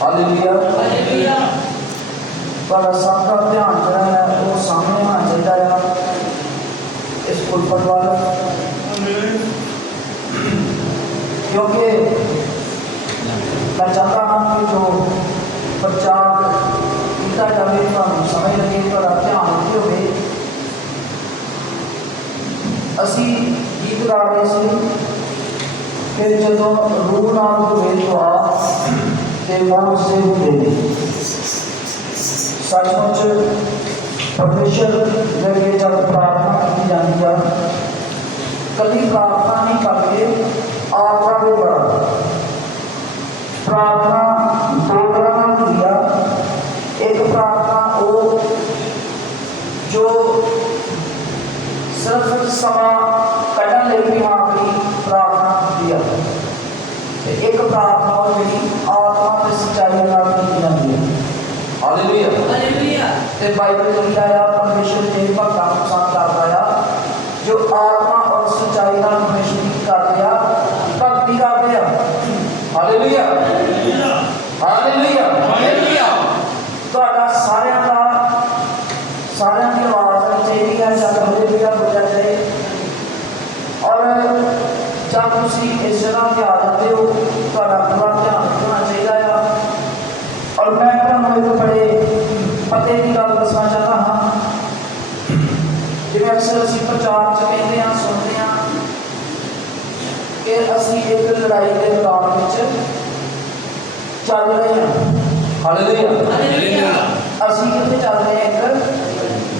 Hallelujah hallelujah. पर सबका ध्यान जरा है वो सामने आना चाहिए इस पुलपट वाले, क्योंकि मैं चाहता हूँ कि जो प्रचार किया जाए तो समय लगे पर ध्यान रखते हुए असी गीत गा रहे थे। फिर जो रूह नाम हुए तो आपके मौत से हुए सचमुच परमेश्वर लगे जब प्रार्थना की जाती है कभी प्रार्थना नहीं करके आत्मा को बड़ा प्रार्थना दो तरह की दिया। एक प्रार्थना वो जो सिर्फ समा कटन लेके आखिरी प्रार्थना दिया, एक प्रार्थना जी आत्मा की सच्चाई की जाती है। Hallelujah hallelujah. ते बाइबल लिखा है परमेश्वर ने भक्तां को पसंद करता है जो आत्मा और सच्चाई नाल परमेश्वर की करते हैं भक्ति करते हैं। Hallelujah hallelujah hallelujah. ਤੁਹਾਡਾ ਸਾਰਿਆਂ ਦੀ ਆਵਾਜ਼ ਚਾਹੀਦੀ ਹੈ ਜਦ ਹਾਲੇਲੂਇਆ ਬੋਲਿਆ ਜਾਏ। और जब तुम इस जगह पे आ जाते हो ਤੁਹਾਡਾ पूरा ध्यान रखना चाहिए है। और मैं ਤੁਹਾਨੂੰ एक बड़े पते की गल दसना चाहता हाँ जिवें अक्सर असीं प्रचार च कहते हैं सुनते हैं कि असीं एक लड़ाई के मैदान में चल रहे हैं। Hallelujah hallelujah. असीं कित्थे चल रहे हैं? एक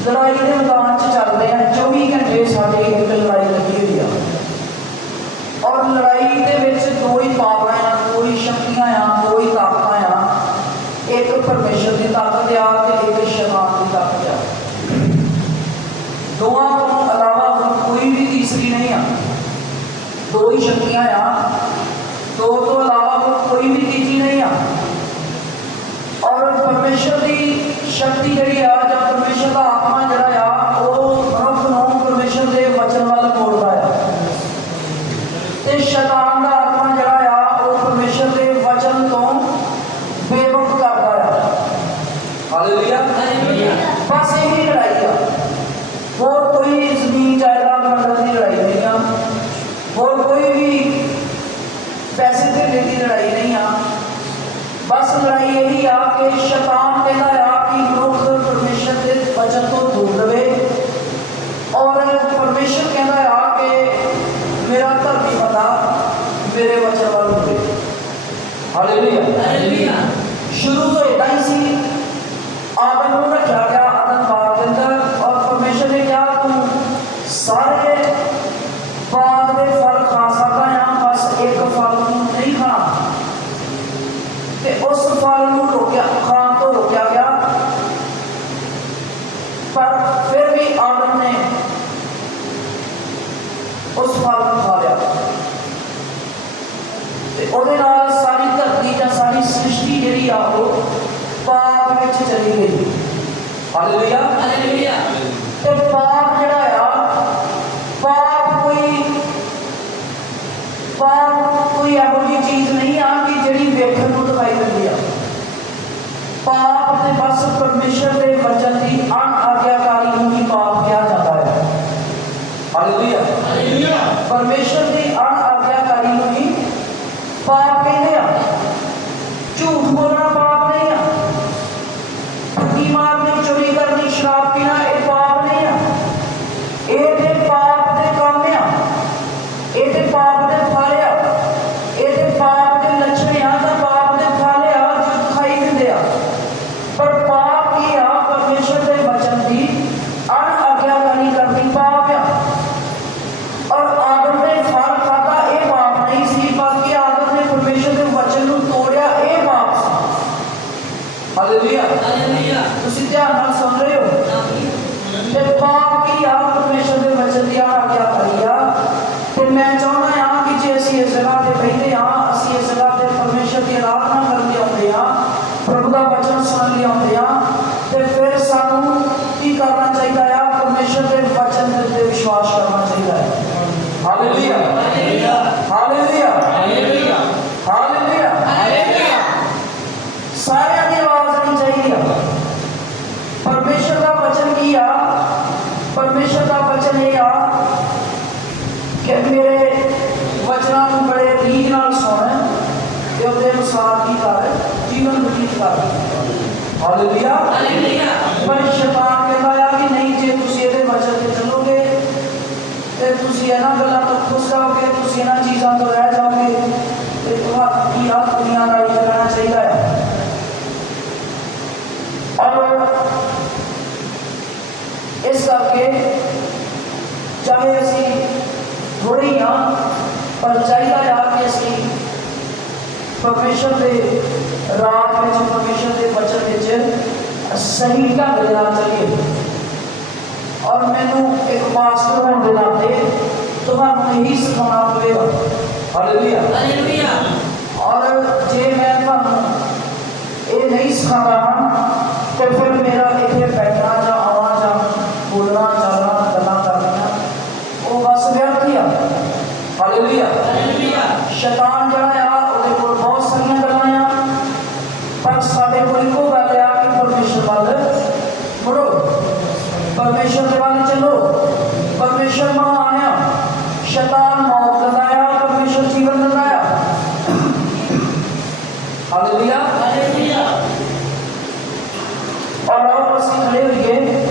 लड़ाई के मैदान च चल रहे हैं। 24 घंटे साडी एक लड़ाई लगी हुई है और लड़ाई के विच दो ही पावर हैं, दो ही शक्तियां हैं, दो ही ताकतां हैं। एक परमेश्वर की ताकत आ ते एक शैतान की ताकत आ। दोवां तो अलावा कोई भी तीसरी नहीं है। दो ही शक्तियां हैं, दो तो अलावा कोई भी तीसरी नहीं है। और परमेश्वर की शक्ति जी आ जब परमेश्वर का आत्मा जरा आ वो मनुख नूं परमेश्वर के वचन वाल मोड़ता है ते शैतान का आत्मा जरा आ वो परमेश्वर के वचन तो बेमुख करता है। Hallelujah hallelujah. बस यही लड़ाई है, और कोई जमीन जायदाद मंडल की लड़ाई नहीं है, और कोई भी पैसे धन की लड़ाई नहीं है। बस लड़ाई यही आ कि शैतान कहता है कि मनुख परमेश्वर के वचन को दूर रहे और परमेश्वर कहता है कि मेरा धर्मी बंदा मेरे वचन वाल होवे। Hallelujah hallelujah. शुरू तो इतना ही सी, आदम को रखा गया आदम बाग के अंदर और परमेश्वर ने कहा तू सारे बाग के फल खा सकता है, बस एक फल तू नहीं खाना। उस फल को रोकया खान तो रोकया गया, पर फिर भी आदम ने उस फल को खा लिया। सारी धरती या सारी सृष्टि जी आ वो पाप में चली गई। Hallelujah hallelujah. ते पाप जड़ा आ पाप कोई एहो जी चीज नहीं आ कि जिहड़ी वेखण नूं दिखाई दिंदी आ। पाप ते बस परमेश्वर के वचन की अनआज्ञाकारी नूं ही पाप कहा जाता है। Hallelujah hallelujah. परमेश्वर की अनआज्ञाकारी नूं ही पाप कहते हैं। झूठ बोलना पाप नहीं है, ठगी मारनी, चोरी करनी, ਦੇ ਅਨੁਸਾਰ ਕੀ ਕਰ ਜੀਵਨ ਬਤੀਤ ਕਰ। Hallelujah hallelujah. ਪਰ ਸ਼ੈਤਾਨ ਕਹਿੰਦਾ ਆ ਕਿ ਨਹੀਂ, ਜੇ ਤੁਸੀਂ ਇਹਦੇ ਵਚਨ ਤੇ ਚੱਲੋਗੇ ਤੇ ਤੁਸੀਂ ਇਹਨਾਂ ਗੱਲਾਂ ਤੋਂ ਖੁਸ਼ ਰਹੋਗੇ, ਤੁਸੀਂ ਇਹਨਾਂ ਚੀਜ਼ਾਂ ਤੋਂ ਰਹਿ ਜਾਓਗੇ ਤੇ ਤੁਹਾਨੂੰ ਕੀ ਆ ਦੁਨੀਆ ਦਾ ਹੀ ਰਹਿਣਾ ਚਾਹੀਦਾ ਹੈ। ਔਰ ਇਸ ਕਰਕੇ ਚਾਹੇ ਅਸੀਂ ਥੋੜ੍ਹੇ ਹੀ ਹਾਂ, ਪਰ ਚਾਹੀਦਾ ਆ ਕਿ ਅਸੀਂ ਪਰਮੇਸ਼ਰ ਦੇ ਰਾਹ ਵਿੱਚ, ਪਰਮੇਸ਼ਰ ਦੇ ਵਚਨ ਵਿੱਚ ਸਹੀ ਢੰਗ ਦੇ ਨਾਲ ਚੱਲੀਏ। ਔਰ ਮੈਨੂੰ ਇੱਕ ਪਾਸਟਰ ਹੋਣ ਦੇ ਨਾਤੇ ਤੁਹਾਨੂੰ ਇਹੀ ਸਿਖਾਉਣਾ ਪਵੇਗਾ। Hallelujah hallelujah. ਔਰ ਜੇ ਮੈਂ ਤੁਹਾਨੂੰ ਇਹ ਨਹੀਂ ਸਿਖਾਉਂਦਾ ਹਾਂ ਤੇ ਫਿਰ ਮੇਰਾ ਇੱਥੇ ਬੈਠਣਾ ਜਾਂ ਆਉਣਾ ਜਾਂ ਬੋਲਣਾ ਚੱਲਣਾ ਗੱਲਾਂ ਕਰਨੀਆਂ ਉਹ ਬਸ ਵਿਅਰਥ ਹੀ ਆ। Hallelujah hallelujah. ਸ਼ੈਤਾਨ ਜਿਹੜਾ ਆ ਉਹਦੇ ਕੋਲ ਬਹੁਤ ਸਾਰੀਆਂ ਗੱਲਾਂ ਆ, ਪਰ ਸਾਡੇ ਕੋਲ ਇੱਕੋ ਗੱਲ ਆ ਕਿ ਪਰਮੇਸ਼ਰ ਵੱਲ ਮੁੜੋ, ਪਰਮੇਸ਼ਰ ਦੇ ਵੱਲ ਚੱਲੋ। ਪਰਮੇਸ਼ਰ ਮਹਾਨ ਆ। ਸ਼ੈਤਾਨ ਮੌਤ ਦਿੰਦਾ ਆ, ਪਰਮੇਸ਼ਰ ਜੀਵਨ ਦਿੰਦਾ ਆ। Hallelujah hallelujah. ਔਰ ਆਓ ਅਸੀਂ ਖੜੇ ਹੋਈਏ,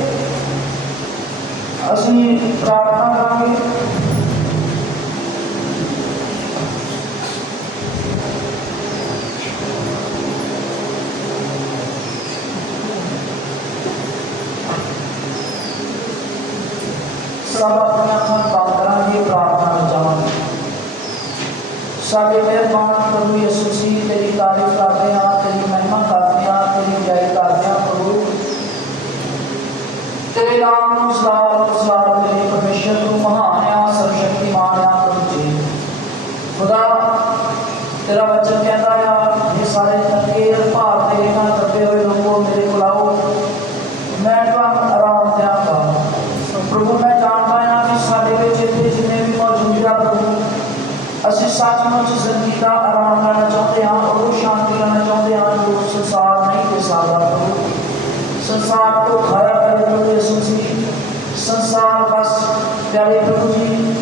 ਅਸੀਂ ਪ੍ਰਾਰਥਨਾ ਕਰਾਂਗੇ। ਸਭ ਆਪਣੇ ਅੱਖਾਂ ਬੰਦ ਕਰਾਂਗੇ, ਪ੍ਰਾਰਥਨਾ ਵਿੱਚ ਜਾਵਾਂਗੇ। ਸਾਡੇ ਮਿਹਰਬਾਨ ਪ੍ਰਭੂ ਯਿਸੂ ਮਸੀਹ, ਤੇਰੀ ਤਾਰੀਫ ਕਰਦੇ ਹਾਂ, ਤੇਰੀ ਮਹਿਮਾ ਕਰਦੇ ਹਾਂ, ਤੇਰੀ ਜੈ ਕਰਦੇ ਹਾਂ ਪ੍ਰਭੂ। ਤੇਰੇ ਨਾਮ ਨੂੰ ਸਲਾਮ ਤੇਰੇ ਪਰਮੇਸ਼ਰ ਤੂੰ ਮਹਾਨ ਆ, ਸਰਵਸ਼ਕਤੀਮਾਨ ਆ ਪ੍ਰਭੂ ਜੀ। ਖੁਦਾ ਤੇਰਾ ਵਚਨ ਕਹਿੰਦਾ ਆ, ਇਹ ਸਾਰੇ ਥੱਕੇ ਭਾਰ ਤੇਰੇ ਨਾਲ ਦੱਬੇ ਹੋਏ ਲੋਕੋ ਮੇਰੇ ਕੋਲ ਆਓ, ਮੈਂ ਤੁਹਾਨੂੰ ਆਰਾਮ ਦਿਆਂਗਾ। ਪ੍ਰਭੂ ਮੈਂ ਜਾਣਦਾ ਹਾਂ ਕਿ ਸਾਡੇ ਵਿੱਚ ਇੱਥੇ ਜਿੰਨੇ ਵੀ ਮੌਜੂਦ ਆ ਪ੍ਰਭੂ, ਅਸੀਂ ਸੱਚਮੁੱਚ ਜ਼ਿੰਦਗੀ ਦਾ ਆਰਾਮ ਲੈਣਾ ਚਾਹੁੰਦੇ ਹਾਂ, ਉਹ ਸ਼ਾਂਤੀ ਲੈਣਾ ਚਾਹੁੰਦੇ ਹਾਂ ਜੋ ਸੰਸਾਰ ਨਹੀਂ ਦੇ ਸਕਦਾ ਪ੍ਰਭੂ। ਸੰਸਾਰ ਤੋਂ ਖਾਇਆ ਕਰੇ ਪ੍ਰਭੂ ਯਿਸੂ ਮਸੀਹ। ਸੰਸਾਰ ਬਸ ਪਿਆਰੇ ਪ੍ਰਭੂ ਜੀ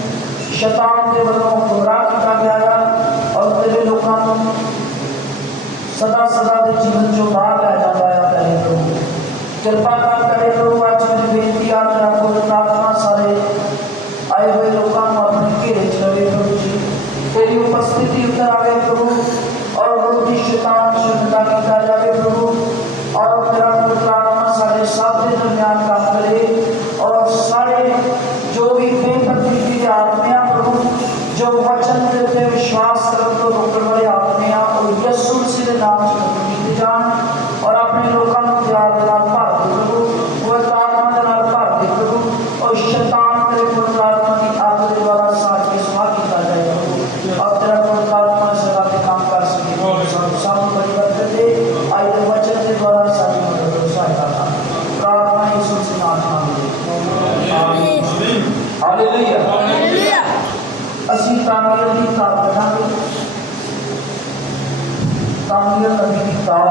ਸ਼ੈਤਾਨ ਦੇ ਵੱਲੋਂ ਗੁੰਮਰਾਹ ਕੀਤਾ ਗਿਆ ਹੈ ਔਰ ਤੇਰੇ ਲੋਕਾਂ ਨੂੰ ਸਦਾ ਸਦਾ ਦੇ ਜੀਵਨ ਚੋਂ ਬਾਹਰ ਲੈ ਜਾਂਦਾ ਹੈ। ਪਿਆਰੇ ਪ੍ਰਭੂ ਕਿਰਪਾ ਕਰ ਕਰੇ ਪ੍ਰਭੂ, ਅੱਜ ਮੇਰੀ ਬੇਨਤੀ ਆ ਮੇਰਾ ਪਵਿੱਤਰ ਆਤਮਾ ਸਾਰੇ ਆਏ ਹੋਏ ਲੋਕਾਂ ਨੂੰ ਆਪਣੇ ਘੇਰੇ ਚ ਲਵੇ ਪ੍ਰਭੂ ਜੀ। तेरी उपस्थिति उतर आवे प्रभु और विरोधी शैतान से निंदा किया जाए प्रभु। और तेरा पवित्र आत्मा सारे सब के दरमियान काम करे और सारे जो भी बेप्रतिष्ठित आत्मा प्रभु, जो वचन के उत्ते विश्वास करने तो रोकने वाले आत्मा और यीशु मसीह के नाम से कीते जान और अपने लोगों को प्यार के नाल भर दे प्रभु, पवित्र आत्मा के नाल भर दे प्रभु। और शैतान तेरे पवित्र आत्मा की आग के द्वारा साड़ के स्वाह किया जाए प्रभु। और तेरा पवित्र आत्मा सेवा के काम कर सके सब परिवर्तन दे आए वचन के द्वारा सारी मदद और सहायता का प्रार्थना यीशु के नाम में आमीन। Hallelujah hallelujah. ਅਸੀਂ ਤਾਮੀਲ ਦੀ ਕਿਤਾਬ ਪੜ੍ਹਾਂਗੇ। ਤਾਮੀਲ ਨਬੀ ਦੀ ਕਿਤਾਬ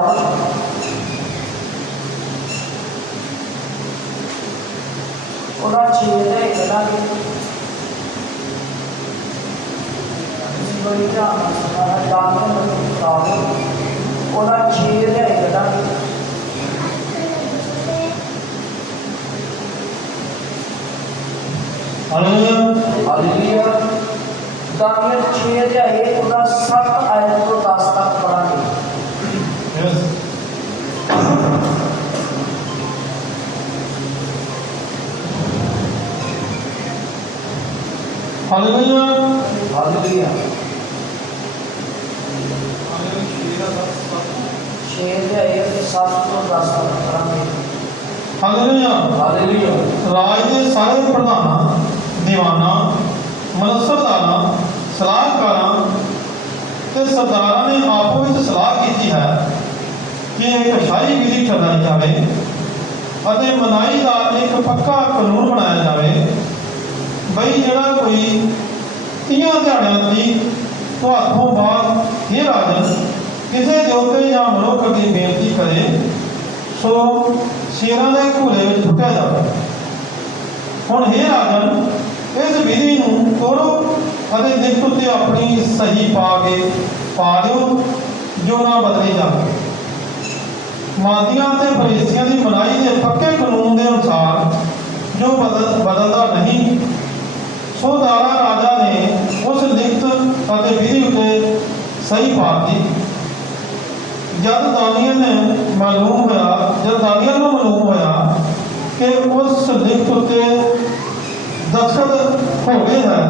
ਉਹਦਾ 6 ਅਧਿਆਇ ਪੜ੍ਹਾਂਗੇ। ਬੜੀ ਧਿਆਨ ਨਾਲ ਸੁਣਨਾ। ਤਾਮੀਲ ਨਬੀ ਦੀ ਕਿਤਾਬ ਉਹਦਾ 6 ਅਧਿਆਇ ਪੜ੍ਹਾਂਗੇ। ਹਾਲੇਲੂਇਆ। ਤਾਮੀਲ 6 ਅਧਿਆਇ ਉਹਦਾ 7 ਆਇਤ ਤੋਂ 10 ਤੱਕ ਪੜ੍ਹਾਂਗੇ। Hallelujah hallelujah. 6 ਅਧਿਆਇ ਦੇ 7 ਤੋਂ 10 ਤੱਕ ਪੜ੍ਹਾਂਗੇ। Hallelujah hallelujah. ਰਾਜ ਦੇ ਸਾਰੇ ਪ੍ਰਧਾਨਾਂ, ਦੀਵਾਨਾਂ, ਮਨਸਬਦਾਰਾਂ, ਸਲਾਹਕਾਰਾਂ ਤੇ ਸਰਦਾਰਾਂ ਨੇ ਆਪੋ ਵਿੱਚ ਸਲਾਹ ਕੀਤੀ ਹੈ ਕਿ ਇੱਕ ਸ਼ਾਹੀ ਵਿਧੀ ਠਹਿਰਾਈ ਜਾਵੇ ਅਤੇ ਮਨਾਹੀ ਦਾ ਇੱਕ ਪੱਕਾ ਕਾਨੂੰਨ ਬਣਾਇਆ ਜਾਵੇ ਬਈ ਜਿਹੜਾ ਕੋਈ 30 ਦਿਹਾੜਿਆਂ ਦੀ ਤੁਹਾਥੋਂ ਬਾਅਦ ਇਹ ਰਾਜਨ ਕਿਸੇ ਦੇਵਤੇ ਜਾਂ ਮਨੁੱਖ ਦੀ ਬੇਨਤੀ ਕਰੇ ਸੋ ਸ਼ੇਰਾਂ ਦੇ ਘੂਲੇ ਵਿੱਚ ਸੁੱਟਿਆ ਜਾਵੇ। ਹੁਣ ਇਹ ਰਾਜਨ ਇਸ ਵਿਧੀ ਨੂੰ ਤੋੜੋ ਅਤੇ ਲਿਖਤ ਉੱਤੇ ਆਪਣੀ ਸਹੀ ਪਾ ਦਿਓ ਜੋ ਨਾ ਬਦਲੀ ਜਾਵੇ। ਮਾਦੀਆਂ ਤੇ ਫਰੀਸੀਆਂ ਦੀ ਮਨਾਹੀ ਦੇ ਪੱਕੇ ਕਾਨੂੰਨ ਦੇ ਅਨੁਸਾਰ ਜੋ ਬਦਲਦਾ ਨਹੀਂ, ਸੋ ਦਾਰਾ ਰਾਜਾ ਨੇ ਉਸ ਲਿਖਤ ਅਤੇ ਵਿਧੀ ਉੱਤੇ ਸਹੀ ਪਾ ਦਿੱਤੀ। ਜਦ ਦਾਨੀਏਲ ਨੂੰ ਮਾਲੂਮ ਹੋਇਆ ਕਿ ਉਸ ਲਿਖਤ ਉੱਤੇ ਦਸਤਖਤ ਹੋ ਗਏ ਹੈ,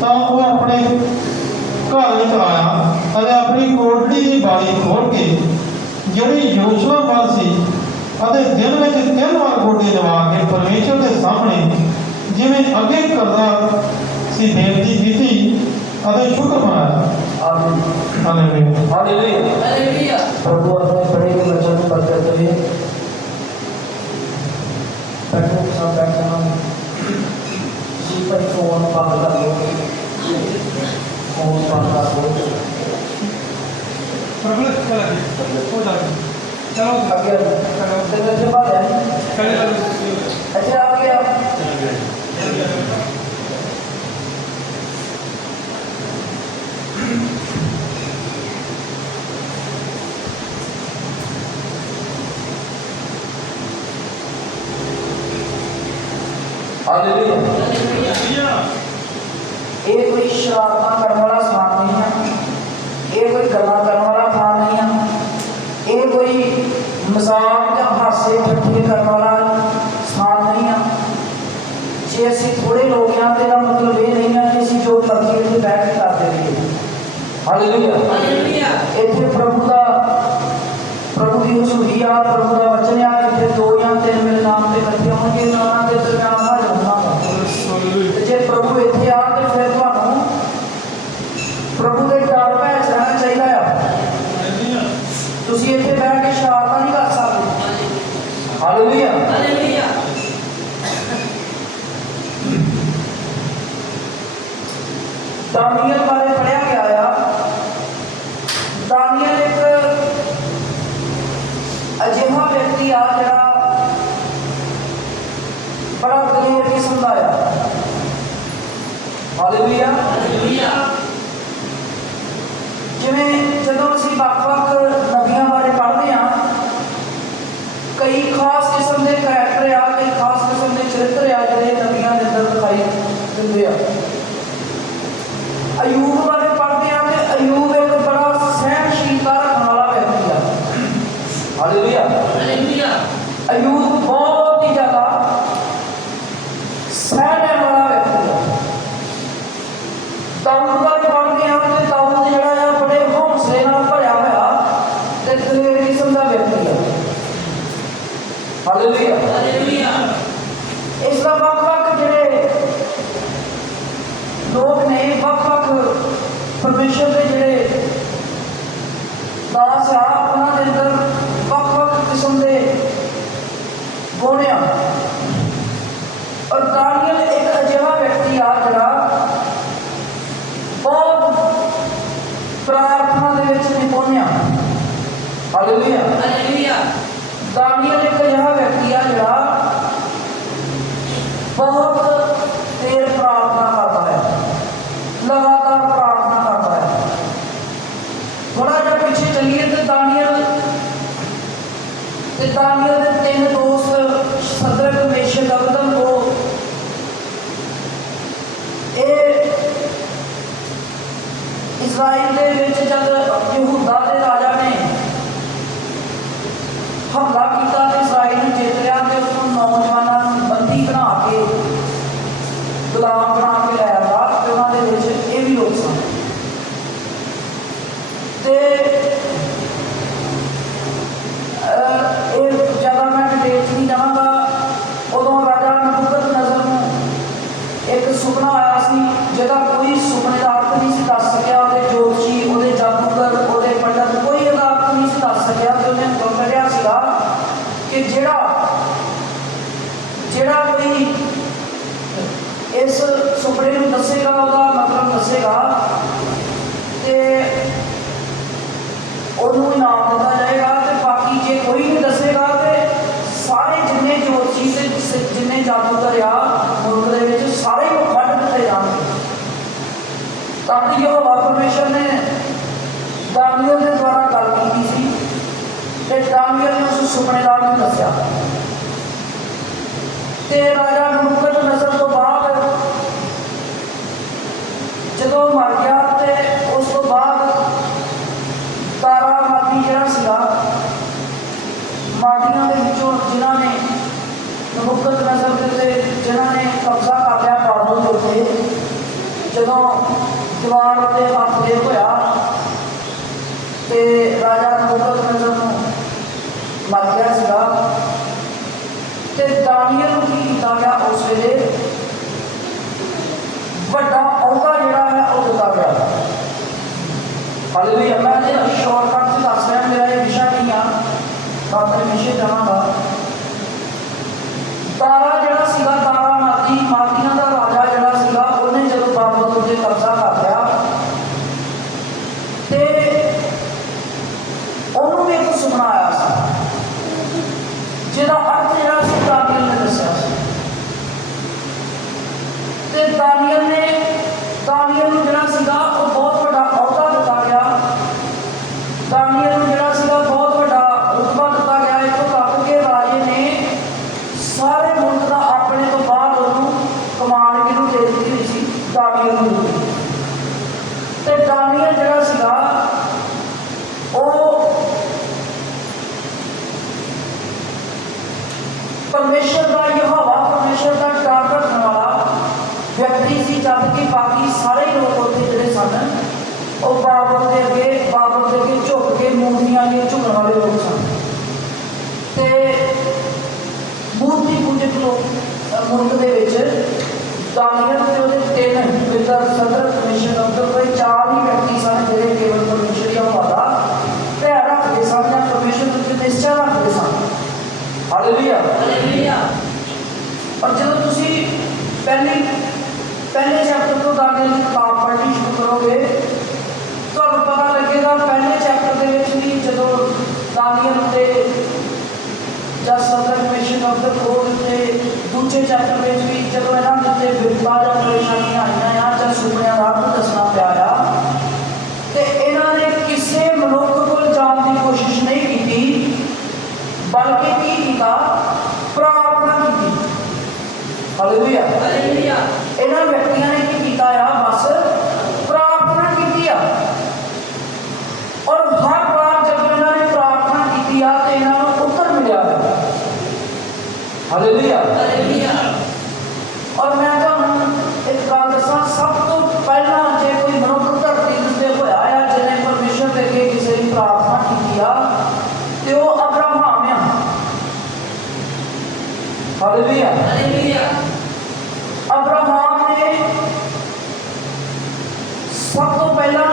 ਤਾਂ ਉਹ ਆਪਣੇ ਘਰ ਵਿੱਚ ਆਇਆ ਅਤੇ ਆਪਣੀ ਕੋਠੜੀ ਦੀ ਬਾਰੀ ਖੋਲ੍ਹ ਕੇ ਜਿਹੜੀ ਯਰੂਸ਼ਲਮ ਵੱਲ ਸੀ ਅਤੇ ਦਿਨ ਵਿੱਚ 3 ਵਾਰ ਗੋਡੇ ਲਵਾ ਕੇ ਪਰਮੇਸ਼ਰ ਦੇ ਸਾਹਮਣੇ ਜਿਵੇਂ ਅੱਗੇ ਕਰਦਾ ਸੀ ਬੇਨਤੀ ਕੀਤੀ ਅਤੇ ਸ਼ੁਕਰ ਮਨਾਇਆ। हालेलुया। प्रभु अपने बड़े के वचन को करते हुए बैठो सब बैठे हम जी पर फोन बंद कर दो, फोन बंद कर दो। चलो आगे चलो बात है। अच्छा आ गया। हालेलुया। ये कोई शरारत करने वाला स्थान नहीं है, ये कोई गल्ला करने वाला स्थान नहीं है, ये कोई मजाक या हासे ठट्ठे करने वाला स्थान नहीं है। जे असीं थोड़े लोग हैं तेरा मतलब ये नहीं है कि असीं जो मर्जी इत्थे बैठ के करते रहिए। हालेलुया। इत्थे प्रभु की हजूरी आ, प्रभु का वचन आ, इत्थे 2 या 3 मेरे नाम ते इकट्ठे होणगे उन्हां दे दरम्यान हाज़र होवांगा। जे प्रभु इत्थे आ ते फिर तुहानूं प्रभु दे डर भै च रहना चाहिदा आ। तुसीं इत्थे बैठ के शरारतां नहीं कर सकदे। हालेलुया। दानियल बारे पढ़िया गया आ। दानियल एक अजिहा व्यक्ति आ जिहड़ा बड़ा दलेर किस्म का आ। हालेलुया। जिवें जदों असीं वख-वख नबियां बारे पढ़दे हां, कई खास किस्म के करैक्टर आ, कई खास किस्म के चरित्र आ जिहड़े नबियां दे अंदर दिखाई दिंदे आ। अयूब बारे पढ़ते हैं कि अयूब एक बड़ा सहनशीलता रखने वाला व्यक्ति है। हालेलुया। अयूब बहुत ही ज्यादा सहने वाला व्यक्ति है। दाऊद बारे पढ़ते हैं कि दाऊद जिहड़ा है बड़े हौसले नाल भरिया होया ते दलेर किस्म का व्यक्ति है। हालेलुया। इसका वख-वख जिहड़े लोग ने वख-वख परमेश्वर के जिहड़े दास आ उन्हां दे अंदर वख-वख किस्म के गुण आ। और दानियल एक अजिहा व्यक्ति आ जिहड़ा बहुत प्रार्थना दे विच निपुण आ। हालेलुया। दानियल एक अजिहा व्यक्ति आ जिहड़ा बहुत देर प्रार्थना करता है, लगातार प्रार्थना करता है। थोड़ा जब पीछे चलिए तो दानियल के 3 दोस्त सदरक मेशक अबेदनगो इजराइल दे विच जब यहूदा के राजा ने हमला किया तो इजराइल ने जित लिया तो उसको नौजवानों बंदी बना के गुलाम बना के लाया था। तो उन्होंने ये भी लोग सन ज़्यादा मैं डिटेल नहीं जावांगा। उदों राजा नबूकदनज़र नूं एक सुपना आया सी जिहदा कोई सुपने का अर्थ नहीं दस सकिया। जोशी, जादूगर, पंडित कोई ਸੁਪਨੇਦਾਰ ਨੂੰ ਦੱਸਿਆ। ਤੇ ਰਾਜਾ ਨਬੂਕਦਨੇਜ਼ਰ ਤੋਂ ਬਾਅਦ ਜਦੋਂ ਮਰ ਗਿਆ ਤੇ ਉਸ ਤੋਂ ਬਾਅਦ ਤਾਰਾ ਮਾਦੀ ਜਿਹੜਾ ਸੀਗਾ, ਮਾਦੀਆਂ ਦੇ ਵਿੱਚੋਂ ਜਿਨ੍ਹਾਂ ਨੇ ਨਬੂਕਦਨੇਜ਼ਰ ਦੇ ਉੱਤੇ ਜਿਨ੍ਹਾਂ ਨੇ ਕਬਜ਼ਾ ਕਰ ਲਿਆ ਬਾਬਲ ਦੇ ਉੱਤੇ, ਜਦੋਂ ਦੀਵਾਰ ਉੱਤੇ ਹੱਥ ਦੇ ਹੋਇਆ ਤੇ ਰਾਜਾ ਨਬੂਕਦਨੇਜ਼ਰ ਨੂੰ ਮਰ ਗਿਆ ਸੀਗਾ। ਤੇ ਦਾਨੀਏਲ ਨੂੰ ਕੀ ਕੀਤਾ ਗਿਆ? ਉਸ ਵੇਲੇ ਵੱਡਾ ਅਹੁਦਾ ਜਿਹੜਾ ਹੈ ਉਹ ਦਿੱਤਾ ਗਿਆ। ਹਾਲੇਲੂਇਆ। ਮੈਂ ਸ਼ਾਰਟਕਟ 'ਚ ਦੱਸ ਰਿਹਾ, ਮੇਰਾ ਇਹ ਵਿਸ਼ਾ ਨਹੀਂ ਆ, ਮੈਂ ਆਪਣੇ ਵਿਸ਼ੇ ਜਾਵਾਂਗਾ। ਤਾਰਾ ਜਿਹੜਾ ਸੀਗਾ, ਤਾਰਾ ਮਾਦੀਆਂ ਦਾ ਰਾਜਾ ਜਿਹੜਾ ਸੀਗਾ, ਉਹਨੇ ਜਦੋਂ ਬਾਬਲ ਉੱਤੇ ਕਬਜ਼ਾ ਕਰ ਲਿਆ ਤੇ ਉਹਨੂੰ ਵੀ ਇੱਕ ਸੁਪਨਾ ਆਇਆ ਸੀ, ਜਿਹਦਾ ਅਰਥ ਜਿਹੜਾ ਸੀ ਦਾਨੀਏਲ ਨੇ ਦੱਸਿਆ ਸੀ। ਤੇ ਦਾਨੀਏਲ ਨੂੰ ਜਿਹੜਾ ਸੀਗਾ ਉਹ ਬਹੁਤ ਵੱਡਾ ਅਹੁਦਾ ਦਿੱਤਾ ਗਿਆ। ਦਾਨੀਏਲ ਨੂੰ ਜਿਹੜਾ ਸੀਗਾ ਬਹੁਤ ਵੱਡਾ ਰੁਤਬਾ ਦਿੱਤਾ ਗਿਆ, ਇੱਥੋਂ ਤੱਕ ਕਿ ਰਾਜੇ ਨੇ ਸਾਰੇ ਮੁਲਕ ਦਾ ਆਪਣੇ ਤੋਂ ਬਾਅਦ ਉਹਨੂੰ ਕਮਾਨ ਕਿਹਨੂੰ ਦੇ ਦਿੱਤੀ ਹੋਈ ਸੀ? ਦਾਨੀਏਲ ਨੂੰ ਦਿੱਤੀ। ਤੇ ਦਾਨੀਏਲ ਜਿਹੜਾ ਸੀਗਾ ਉਹ ਪਰਮੇਸ਼ਰ ਦਾ, ਯਹੋਵਾ ਪਰਮੇਸ਼ਰ ਦਾ ਡਰ ਰੱਖਣ ਵਾਲਾ ਵਿਅਕਤੀ ਸੀ, ਜਦ ਕਿ ਬਾਕੀ ਸਾਰੇ ਲੋਕ ਉੱਥੇ ਜਿਹੜੇ ਸਨ ਉਹ ਬਾਬਲ ਦੇ ਅੱਗੇ ਝੁਕ ਕੇ ਮੂਰਤੀਆਂ ਲਈ ਝੁਕਣ ਵਾਲੇ ਲੋਕ ਸਨ। ਤੇ ਮੂਰਤੀ ਪੂਜਕ ਲੋਕ ਮੁਲਕ ਦੇ ਵਿੱਚ ਦਾਨੀਏਲ ਤੇ ਉਹਦੇ ਤਿੰਨ ਮਿੱਤਰ, ਸਦਰ, ਕਮਿਸ਼ਨ ਅਫਸਰ, ਕੋਈ 4 ਹੀ ਵਿਅਕਤੀ ਸਨ ਜਿਹੜੇ ਕੇਵਲ ਪਰਮੇਸ਼ਰ ਯਹੋਵਾ ਦਾ ਧਿਆਨ ਰੱਖਦੇ ਸਨ ਜਾਂ ਪਰਮੇਸ਼ਰ ਉੱਤੇ ਨਿਸ਼ਚਾ ਰੱਖਦੇ ਸਨ। ਹਾਲੇਲੂਇਆ। ਪਰ ਜਦੋਂ ਤੁਸੀਂ ਪਹਿਲੇ ਚੈਪਟਰ ਤੋਂ ਦਾਨੀਏਲ ਦੀ ਕਿਤਾਬ ਪੜ੍ਹਨੀ ਸ਼ੁਰੂ ਕਰੋਗੇ, ਤੁਹਾਨੂੰ ਪਤਾ ਲੱਗੇਗਾ ਪਹਿਲੇ ਚੈਪਟਰ ਦੇ ਵਿੱਚ ਵੀ ਜਦੋਂ ਦਾਨੀਏਲ ਉੱਤੇ ਜਾਂ ਸਦਰ, ਕਮਿਸ਼ਨ ਅਫਸਰ ਕੋਲ ਉੱਤੇ, ਦੂਜੇ ਚੈਪਟਰ ਵਿੱਚ ਵੀ ਜਦੋਂ ਇਹਨਾਂ ਦੇ ਉੱਤੇ ਵਿਪਤਾ ਜਾਂ ਪਰੇਸ਼ਾਨੀਆਂ ਆਈਆਂ ਆ ਜਾਂ ਸੁਪਨਿਆਂ ਦਾ ਅਰਥ ਦੱਸਣਾ ਪਿਆ ਆ, ਤੇ ਇਹਨਾਂ ਨੇ ਕਿਸੇ ਮਨੁੱਖ ਕੋਲ ਜਾਣ ਦੀ ਕੋਸ਼ਿਸ਼ ਨਹੀਂ ਕੀਤੀ, ਬਲਕਿ ਕੀ ਕੀਤਾ? ਪ੍ਰਾਰਥਨਾ ਕੀਤੀ। ਹਾਲੇਲੂਇਆ। ਇਹਨਾਂ ਵਿਅਕਤੀਆਂ ਨੇ ਕੀ ਕੀਤਾ ਆ? ਬਸ ਪ੍ਰਾਰਥਨਾ ਕੀਤੀ ਆ। ਔਰ ਹਰ ਵਾਰ ਜਦੋਂ ਇਹਨਾਂ ਨੇ ਪ੍ਰਾਰਥਨਾ ਕੀਤੀ ਆ ਤੇ ਇਹਨਾਂ ਨੂੰ ਉੱਤਰ ਮਿਲਿਆ। ਹਾਲੇਲੂਇਆ। ਔਰ ਮੈਂ ਤੁਹਾਨੂੰ ਇੱਕ ਗੱਲ ਦੱਸਾਂ, ਸਭ ਤੋਂ ਪਹਿਲਾਂ ਜੇ ਕੋਈ ਮਨੁੱਖ ਧਰਤੀ ਉੱਤੇ ਹੋਇਆ ਆ ਜਿਹਨੇ ਪਰਮੇਸ਼ਰ ਦੇ ਅੱਗੇ ਕਿਸੇ ਦੀ ਪ੍ਰਾਰਥਨਾ ਕੀਤੀ ਆ ਤੇ ਉਹ ਅਬਰਾਹਮ ਆ। ਹਾਲੇਲੂਇਆ। ਅਬਰਾਹਮ ਨੇ ਸਭ ਤੋਂ ਪਹਿਲਾਂ